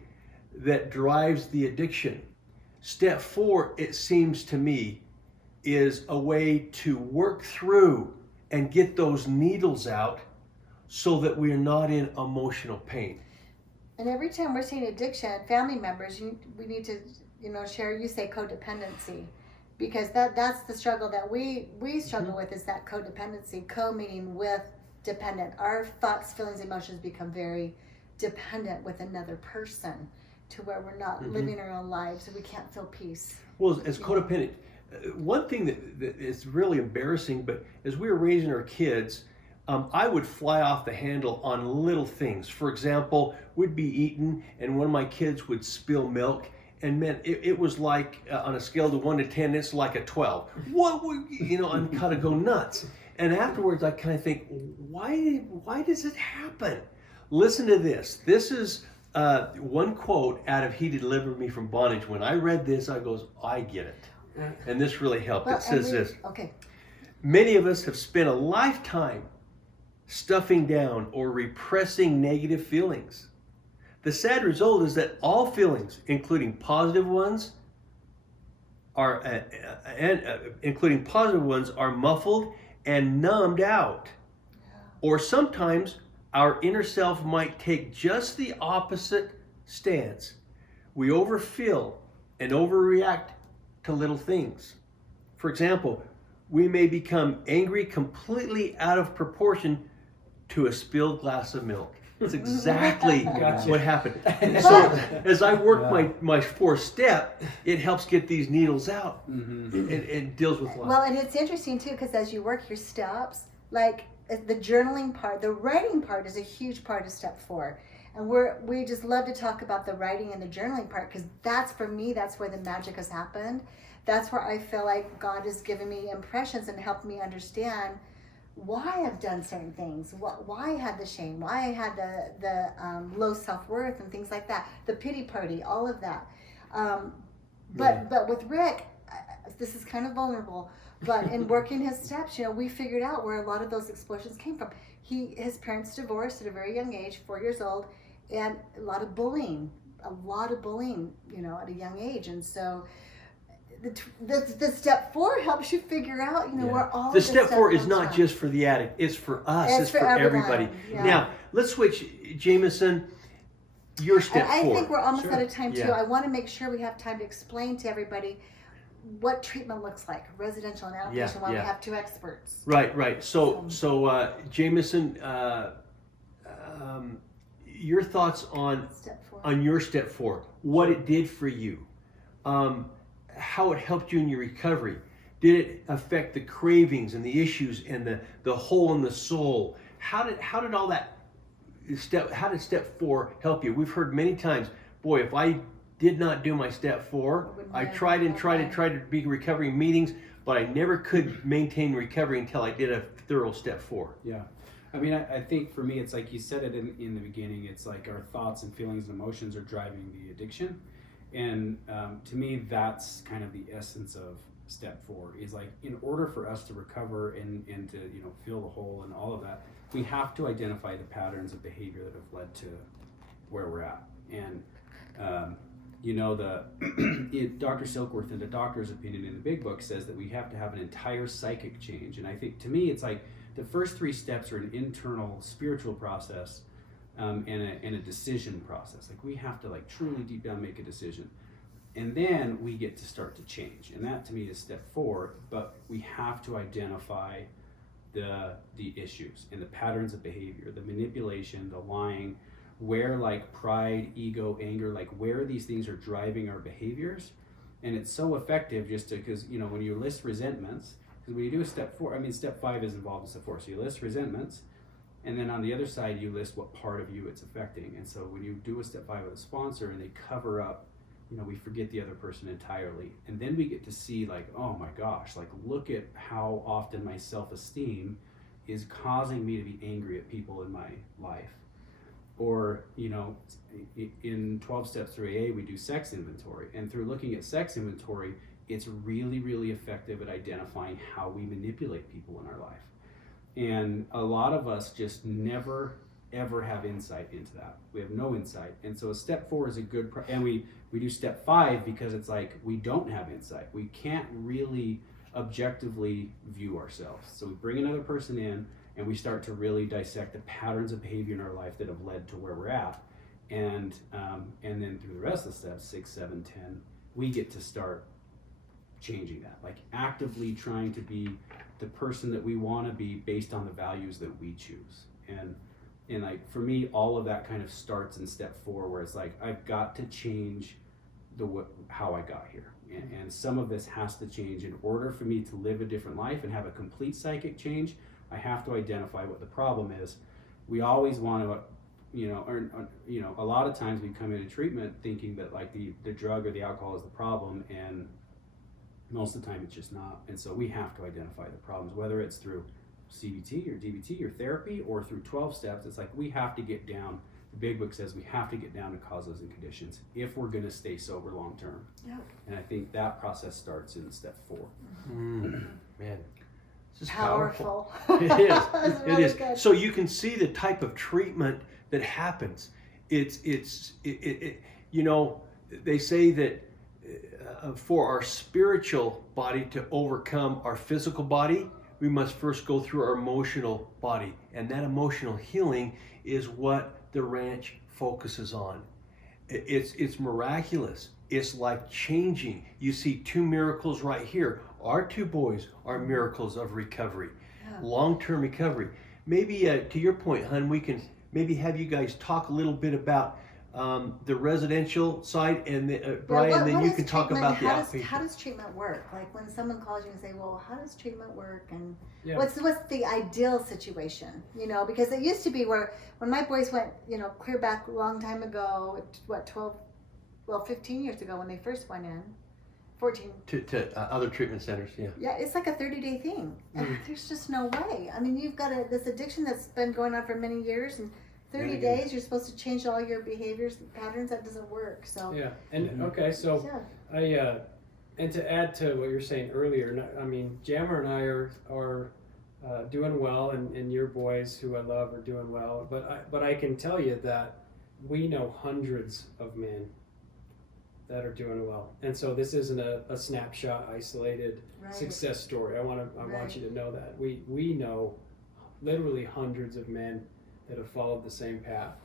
that drives the addiction. Step 4, it seems to me, is a way to work through and get those needles out so that we're not in emotional pain. And every time we're seeing addiction, family members, we need to, share, you say codependency. Because that's the struggle that we struggle with, is that codependency, co-meaning with dependent. Our thoughts, feelings, emotions become very dependent with another person, to where we're not living our own lives and we can't feel peace. Well, as codependent, one thing that is really embarrassing, but as we were raising our kids, I would fly off the handle on little things. For example, we'd be eating and one of my kids would spill milk. And man, it was like on a scale of 1 to 10, it's like a 12. What would I'm kind of go nuts. And afterwards, I kind of think, why does it happen? Listen to this. This is one quote out of He Delivered Me from Bondage. When I read this, I goes, I get it. And this really helped. It says this. Okay. Many of us have spent a lifetime stuffing down or repressing negative feelings. The sad result is that all feelings, including positive ones, are muffled and numbed out. Or sometimes our inner self might take just the opposite stance. We overfeel and overreact to little things. For example, we may become angry completely out of proportion to a spilled glass of milk. That's exactly what happened. So as I work my 4th step, it helps get these needles out and deals with life. Well, and it's interesting too, because as you work your steps, like the journaling part, the writing part is a huge part of step 4. And we just love to talk about the writing and the journaling part, because that's, for me, that's where the magic has happened. That's where I feel like God has given me impressions and helped me understand why I've done certain things, why I had the shame, why I had the low self-worth and things like that, the pity party, all of that. But with Rick, this is kind of vulnerable, but in working his steps, we figured out where a lot of those explosions came from. His parents divorced at a very young age, 4 years old, and a lot of bullying, at a young age. And so the step 4 helps you figure out, where all the of step 4 is comes not from. just for the addict, it's for us, it's for everyone. everybody. Yeah. Now, let's switch, Jamison, your step And 4. I think we're almost Sure. out of time too. Yeah. I want to make sure we have time to explain to everybody what treatment looks like, residential and outpatient, while we have 2 experts. Right. So Jamison, your thoughts on Step 4. your step 4, what it did for you, how it helped you in your recovery. Did it affect the cravings and the issues and the hole in the soul? How did all that how did step 4 help you? We've heard many times, boy, if I did not do my step 4, I tried to be recovering meetings, but I never could maintain recovery until I did a thorough step 4. Yeah. I mean, I think for me, it's like you said it in the beginning, it's like our thoughts and feelings and emotions are driving the addiction. And to me, that's kind of the essence of step 4, is like, in order for us to recover and to, fill the hole and all of that, we have to identify the patterns of behavior that have led to where we're at. And, Dr. Silkworth, in the doctor's opinion in the big book, says that we have to have an entire psychic change. And I think, to me, it's like the first 3 steps are an internal spiritual process and a decision process. Like, we have to truly deep down make a decision. And then we get to start to change. And that, to me, is step 4. But we have to identify the issues and the patterns of behavior, the manipulation, the lying, where pride, ego, anger, where these things are driving our behaviors. And it's so effective just because, when you list resentments, because when you do a step 4, step 5 is involved in step 4. So you list resentments, and then on the other side, you list what part of you it's affecting. And so when you do a step 5 with a sponsor and they cover up, we forget the other person entirely. And then we get to see oh my gosh, look at how often my self-esteem is causing me to be angry at people in my life. Or, in 12 steps through AA, we do sex inventory. And through looking at sex inventory, it's really, really effective at identifying how we manipulate people in our life. And a lot of us just never, ever have insight into that. We have no insight. And so step 4 is a good, and we do step 5 because it's we don't have insight. We can't really objectively view ourselves. So we bring another person in, and we start to really dissect the patterns of behavior in our life that have led to where we're at. And then through the rest of the steps, 6, 7, 10, we get to start changing that, actively trying to be the person that we want to be based on the values that we choose. And for me, all of that kind of starts in step 4, where it's I've got to change how I got here. And some of this has to change. In order for me to live a different life and have a complete psychic change, I have to identify what the problem is. We always want to, a lot of times we come into treatment thinking that the drug or the alcohol is the problem, and most of the time it's just not. And so we have to identify the problems, whether it's through CBT or DBT or therapy or through 12 steps. It's we have to get down. The big book says we have to get down to causes and conditions if we're going to stay sober long term. Yeah. And I think that process starts in step 4. Man, this is Powerful. It is. It's really It is. good. So you can see the type of treatment that happens. They say that for our spiritual body to overcome our physical body, we must first go through our emotional body. And that emotional healing is what the ranch focuses on. It's miraculous. It's life-changing. You see 2 miracles right here. Our 2 boys are miracles of recovery, long-term recovery. Maybe to your point, hon, we can maybe have you guys talk a little bit about the residential side, and Bryan, then you can talk about the outpatient. How does treatment work? When someone calls you and say, well, how does treatment work? And Yeah. what's the ideal situation? Because it used to be where when my boys went, clear back a long time ago, 15 years ago when they first went in, 14. To other treatment centers, yeah. Yeah, it's like a 30-day thing. And there's just no way. You've got this addiction that's been going on for many years, and 30 days you're supposed to change all your behaviors and patterns. That doesn't work. So Yeah. And okay, so yeah. And to add to what you're saying earlier, I mean, Jammer and I are doing well, and your boys, who I love, are doing well. But I can tell you that we know hundreds of men that are doing well, and so this isn't a snapshot, isolated success story. I want you to know that we know literally hundreds of men that have followed the same path,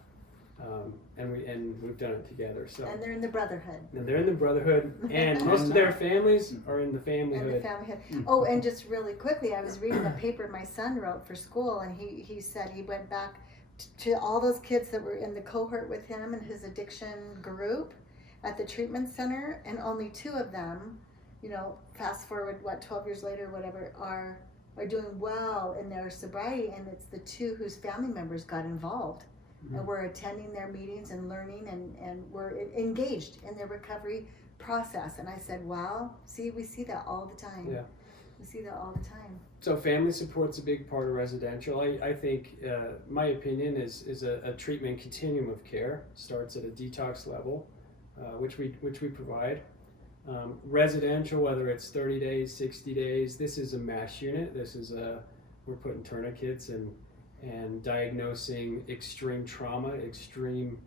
and we've done it together. So and they're in the brotherhood. And most of their families are in the familyhood. Oh, and just really quickly, I was reading a paper my son wrote for school, and he said he went back to all those kids that were in the cohort with him and his addiction group at the treatment center, and only 2 of them, fast forward 12 years later, whatever, are doing well in their sobriety, and it's the 2 whose family members got involved. And we're attending their meetings and learning, and we're engaged in their recovery process. And I said, wow, we see that all the time. Yeah. We see that all the time. So family support's a big part of residential. I think, my opinion is a treatment continuum of care. Starts at a detox level, which we provide. Residential, whether it's 30 days, 60 days, this is a MASH unit. We're putting tourniquets and diagnosing extreme trauma, extreme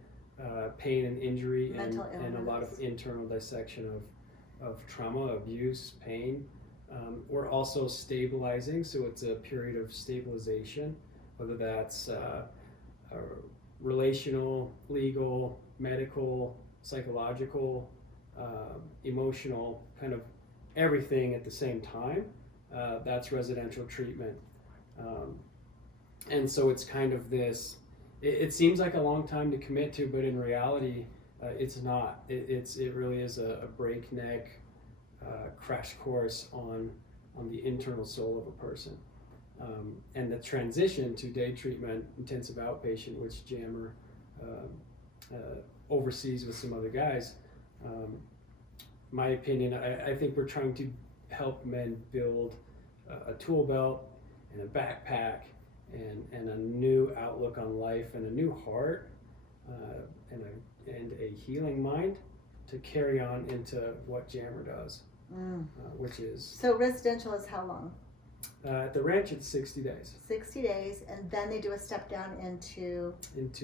pain and injury, and a lot of internal dissection of trauma, abuse, pain. We're also stabilizing, so it's a period of stabilization, whether that's relational, legal, medical, psychological, emotional, kind of everything at the same time. That's residential treatment. And so it's kind of this, it seems like a long time to commit to, but in reality, it's not. It really is a breakneck crash course on the internal soul of a person. And the transition to day treatment, intensive outpatient, which Jammer oversees with some other guys, my opinion, I think we're trying to help men build a tool belt and a backpack and a new outlook on life and a new heart and a healing mind to carry on into what Jammer does, which is... So residential is how long? At the ranch, it's 60 days. 60 days, and then they do a step down into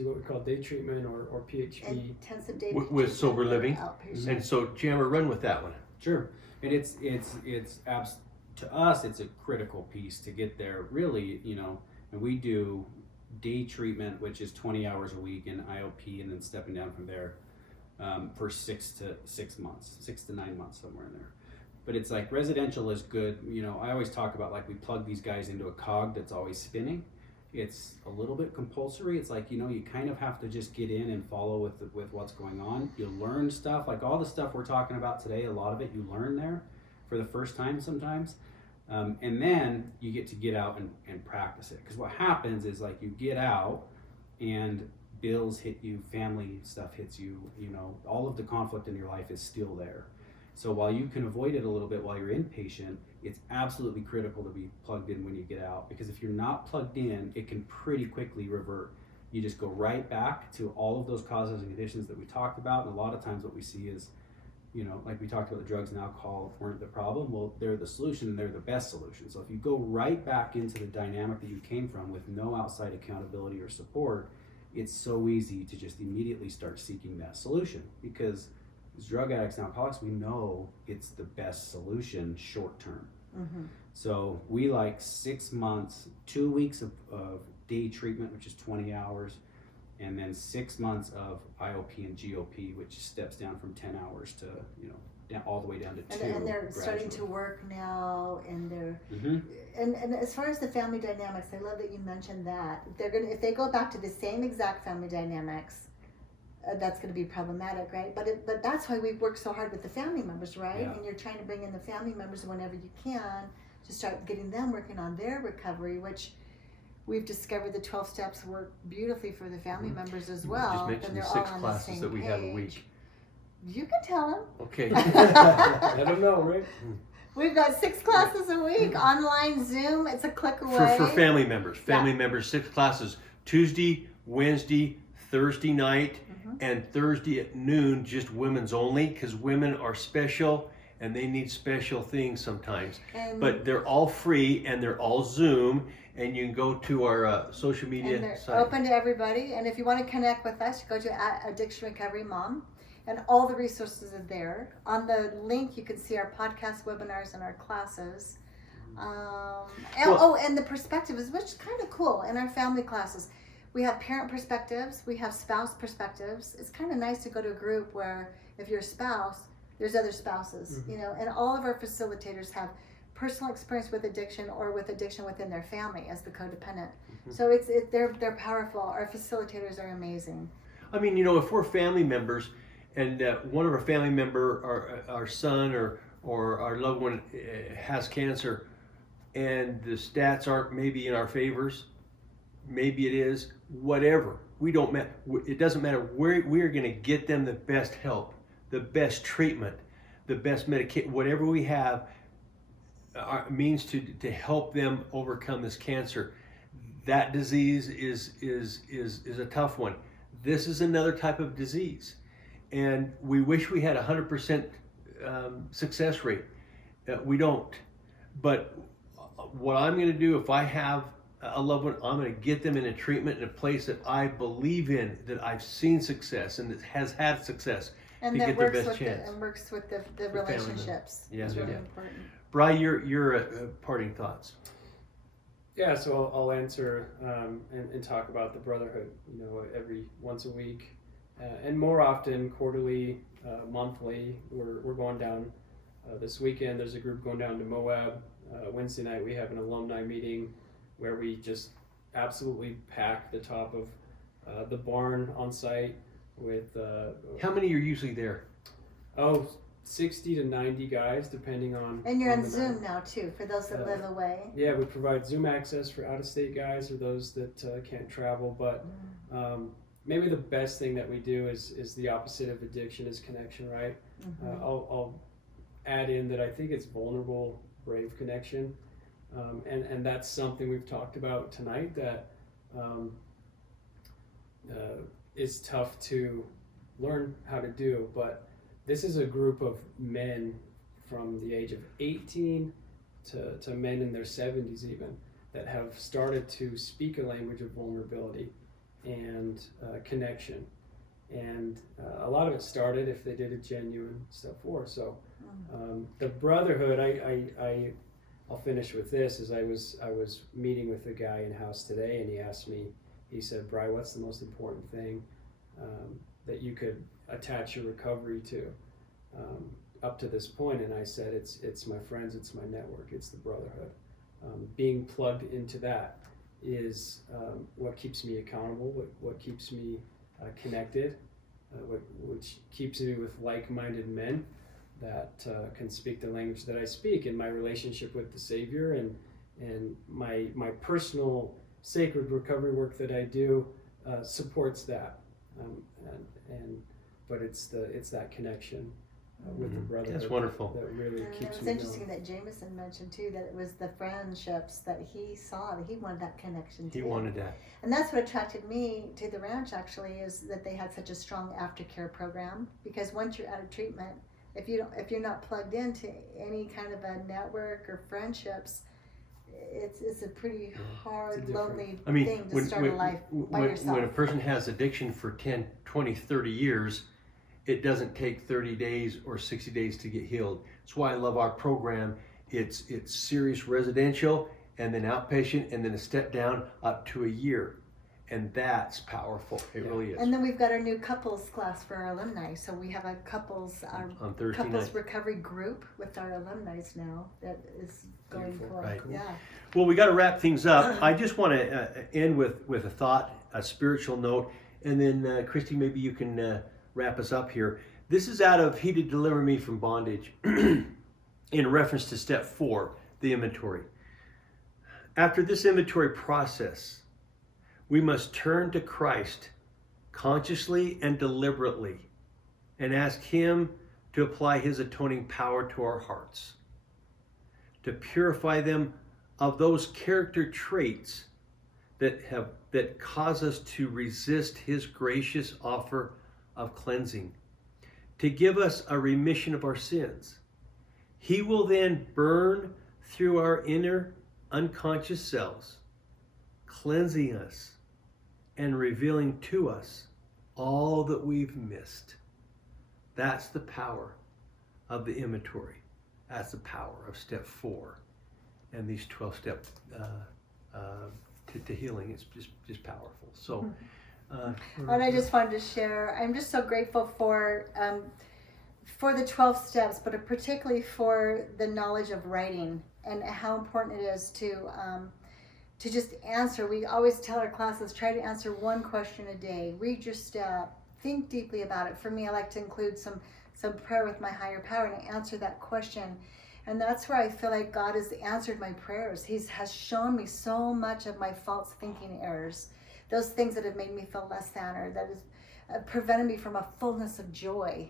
what we call day treatment or PHP. Intensive day with sober living. Outpatient. And so, Jammer, run with that one. Sure, and it's to us, it's a critical piece to get there. Really, and we do day treatment, which is 20 hours a week in IOP, and then stepping down from there for 6 to 9 months, somewhere in there. But it's like residential is good. I always talk about, like, we plug these guys into a cog that's always spinning. It's a little bit compulsory. It's like, you kind of have to just get in and follow with what's going on. You learn stuff, like all the stuff we're talking about today, a lot of it you learn there for the first time sometimes. And then you get out and practice it. Because what happens is, like, you get out and bills hit you, family stuff hits you, all of the conflict in your life is still there. So while you can avoid it a little bit while you're inpatient, it's absolutely critical to be plugged in when you get out. Because if you're not plugged in, it can pretty quickly revert. You just go right back to all of those causes and conditions that we talked about. And a lot of times what we see is, like we talked about, the drugs and alcohol weren't the problem. Well, they're the solution, and they're the best solution. So if you go right back into the dynamic that you came from with no outside accountability or support, it's so easy to just immediately start seeking that solution. Because as drug addicts and alcoholics, we know it's the best solution short term. Mm-hmm. So we like 6 months, 2 weeks of day treatment, which is 20 hours, and then 6 months of IOP and GOP, which steps down from 10 hours to, down, all the way down to 2. And they're starting to work now, and they're, mm-hmm. and as far as the family dynamics, I love that you mentioned that. If they go back to the same exact family dynamics, that's going to be problematic, right? But that's why we work so hard with the family members, right? Yeah. And you're trying to bring in the family members whenever you can to start getting them working on their recovery, which we've discovered the 12 steps work beautifully for the family members as well. Just mention the 6 classes that we have a week. You can tell them. Okay. I don't know, Rick. We've got 6 classes a week, online, Zoom. It's a click away. For family members. Family members, 6 classes. Tuesday, Wednesday, Thursday night, and Thursday at noon, just women's only, because women are special and they need special things sometimes. And But they're all free, and they're all Zoom, and you can go to our social media and they're site. open to everybody. And if you want to connect with us, go to Addiction Recovery Mom, and all the resources are there. On the link, you can see our podcast webinars and our classes. And the perspectives, which is kind of cool. In our family classes, we have parent perspectives, we have spouse perspectives. It's kind of nice to go to a group where if you're a spouse, there's other spouses, you know, and all of our facilitators have personal experience with addiction or with addiction within their family as the codependent. So they're powerful. Our facilitators are amazing. I mean, you know, if we're family members and one of our family member, our son or our loved one has cancer, and the stats aren't maybe in our favors, maybe it is, whatever. We don't matter. It doesn't matter. We are going to get them the best help, the best treatment, the best medication, whatever we have means to help them overcome this cancer. That disease is a tough one. This is another type of disease, and we wish we had 100% success rate. We don't. But what I'm going to do, if I have a loved one, I'm going to get them in a treatment in a place that I believe in, that I've seen success and that has had success, And to that get their works best with chance. and works with the family relationships. Yeah, It's really yeah. important. Bryan, your parting thoughts. Yeah, so I'll answer and talk about the brotherhood, you know, every once a week, and more often quarterly, monthly. We're going down this weekend. There's a group going down to Moab. Wednesday night we have an alumni meeting where we just absolutely pack the top of the barn on site with How many are usually there? 60 to 90 guys, depending on. And you're on the Zoom night. now too, for those that live away. Yeah, we provide Zoom access for out-of-state guys or those that can't travel. But maybe the best thing that we do is the opposite of addiction is connection, right? I'll add in that I think it's vulnerable, brave connection, and that's something we've talked about tonight that is tough to learn how to do. But this is a group of men from the age of 18 to men in their 70s even that have started to speak a language of vulnerability and connection. And a lot of it started if they did a genuine step forward. So the brotherhood, I'll finish with this, is I was meeting with a guy in-house today, and he asked me, he said, "Bryan, what's the most important thing that you could attach your recovery to up to this point?" And I said, it's my friends, it's my network, it's the brotherhood. Being plugged into that is what keeps me accountable, what keeps me connected, which keeps me with like-minded men that can speak the language that I speak, in my relationship with the Savior, and my personal sacred recovery work that I do supports that. But it's that connection with the brotherhood. That's wonderful. That really And it keeps was me interesting going. that Jamison mentioned too that it was the friendships that he saw, that he wanted that connection too. He wanted that. And that's what attracted me to the ranch actually, is that they had such a strong aftercare program. Because once you're out of treatment, if you're not plugged into any kind of a network or friendships, it's a pretty hard, lonely thing to start a life by yourself. When a person has addiction for 10, 20, 30 years, it doesn't take 30 days or 60 days to get healed. That's why I love our program. It's serious residential, and then outpatient, and then a step down up to a year. And that's powerful. It really is. And then we've got our new couples class for our alumni. So we have a couples on Thursday couples night. recovery group with our alumni now that is going Beautiful. for Right. Yeah. Well, we got to wrap things up. I just want to end with a thought, a spiritual note, and then Christy, maybe you can wrap us up here. This is out of He Did Deliver Me from Bondage, in reference to step 4, the inventory. After this inventory process, we must turn to Christ consciously and deliberately and ask Him to apply His atoning power to our hearts, to purify them of those character traits that cause us to resist His gracious offer of cleansing, to give us a remission of our sins, He will then burn through our inner unconscious selves, cleansing us and revealing to us all that we've missed. That's the power of the inventory. That's the power of step 4 and these 12 steps to healing. It's just powerful. So, and I just wanted to share, I'm just so grateful for the 12 steps, but particularly for the knowledge of writing and how important it is to just answer. We always tell our classes, try to answer one question a day. Read your step. Think deeply about it. For me, I like to include some prayer with my higher power and answer that question. And that's where I feel like God has answered my prayers. He has shown me so much of my false thinking errors, those things that have made me feel less than, or that has prevented me from a fullness of joy.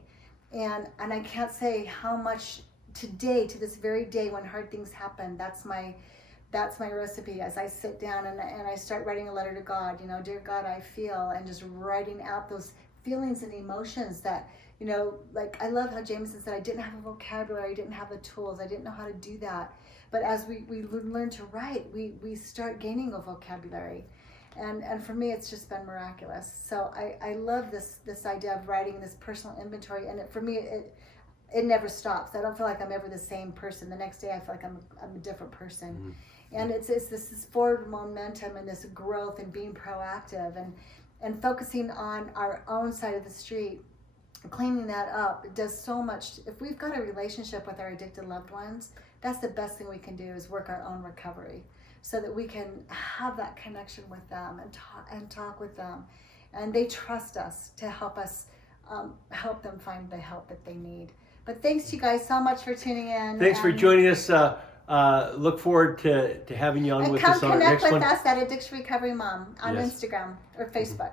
And I can't say how much today, to this very day, when hard things happen, that's my recipe. As I sit down and I start writing a letter to God, dear God, I feel, and just writing out those feelings and emotions that, like, I love how Jameson said, I didn't have a vocabulary, I didn't have the tools, I didn't know how to do that. But as we learn to write, we start gaining a vocabulary. And for me, it's just been miraculous. So I love this idea of writing this personal inventory. And for me, it never stops. I don't feel like I'm ever the same person. The next day, I feel like I'm a different person. Mm-hmm. And it's this forward momentum and this growth and being proactive and focusing on our own side of the street, cleaning that up. It does so much. If we've got a relationship with our addicted loved ones, that's the best thing we can do, is work our own recovery, so that we can have that connection with them and talk with them. And they trust us to help us help them find the help that they need. But thanks to you guys so much for tuning in. Thanks for joining us. Look forward to having you on with us on our next one. Come connect with us at Addiction Recovery Mom on Instagram or Facebook.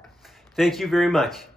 Thank you very much.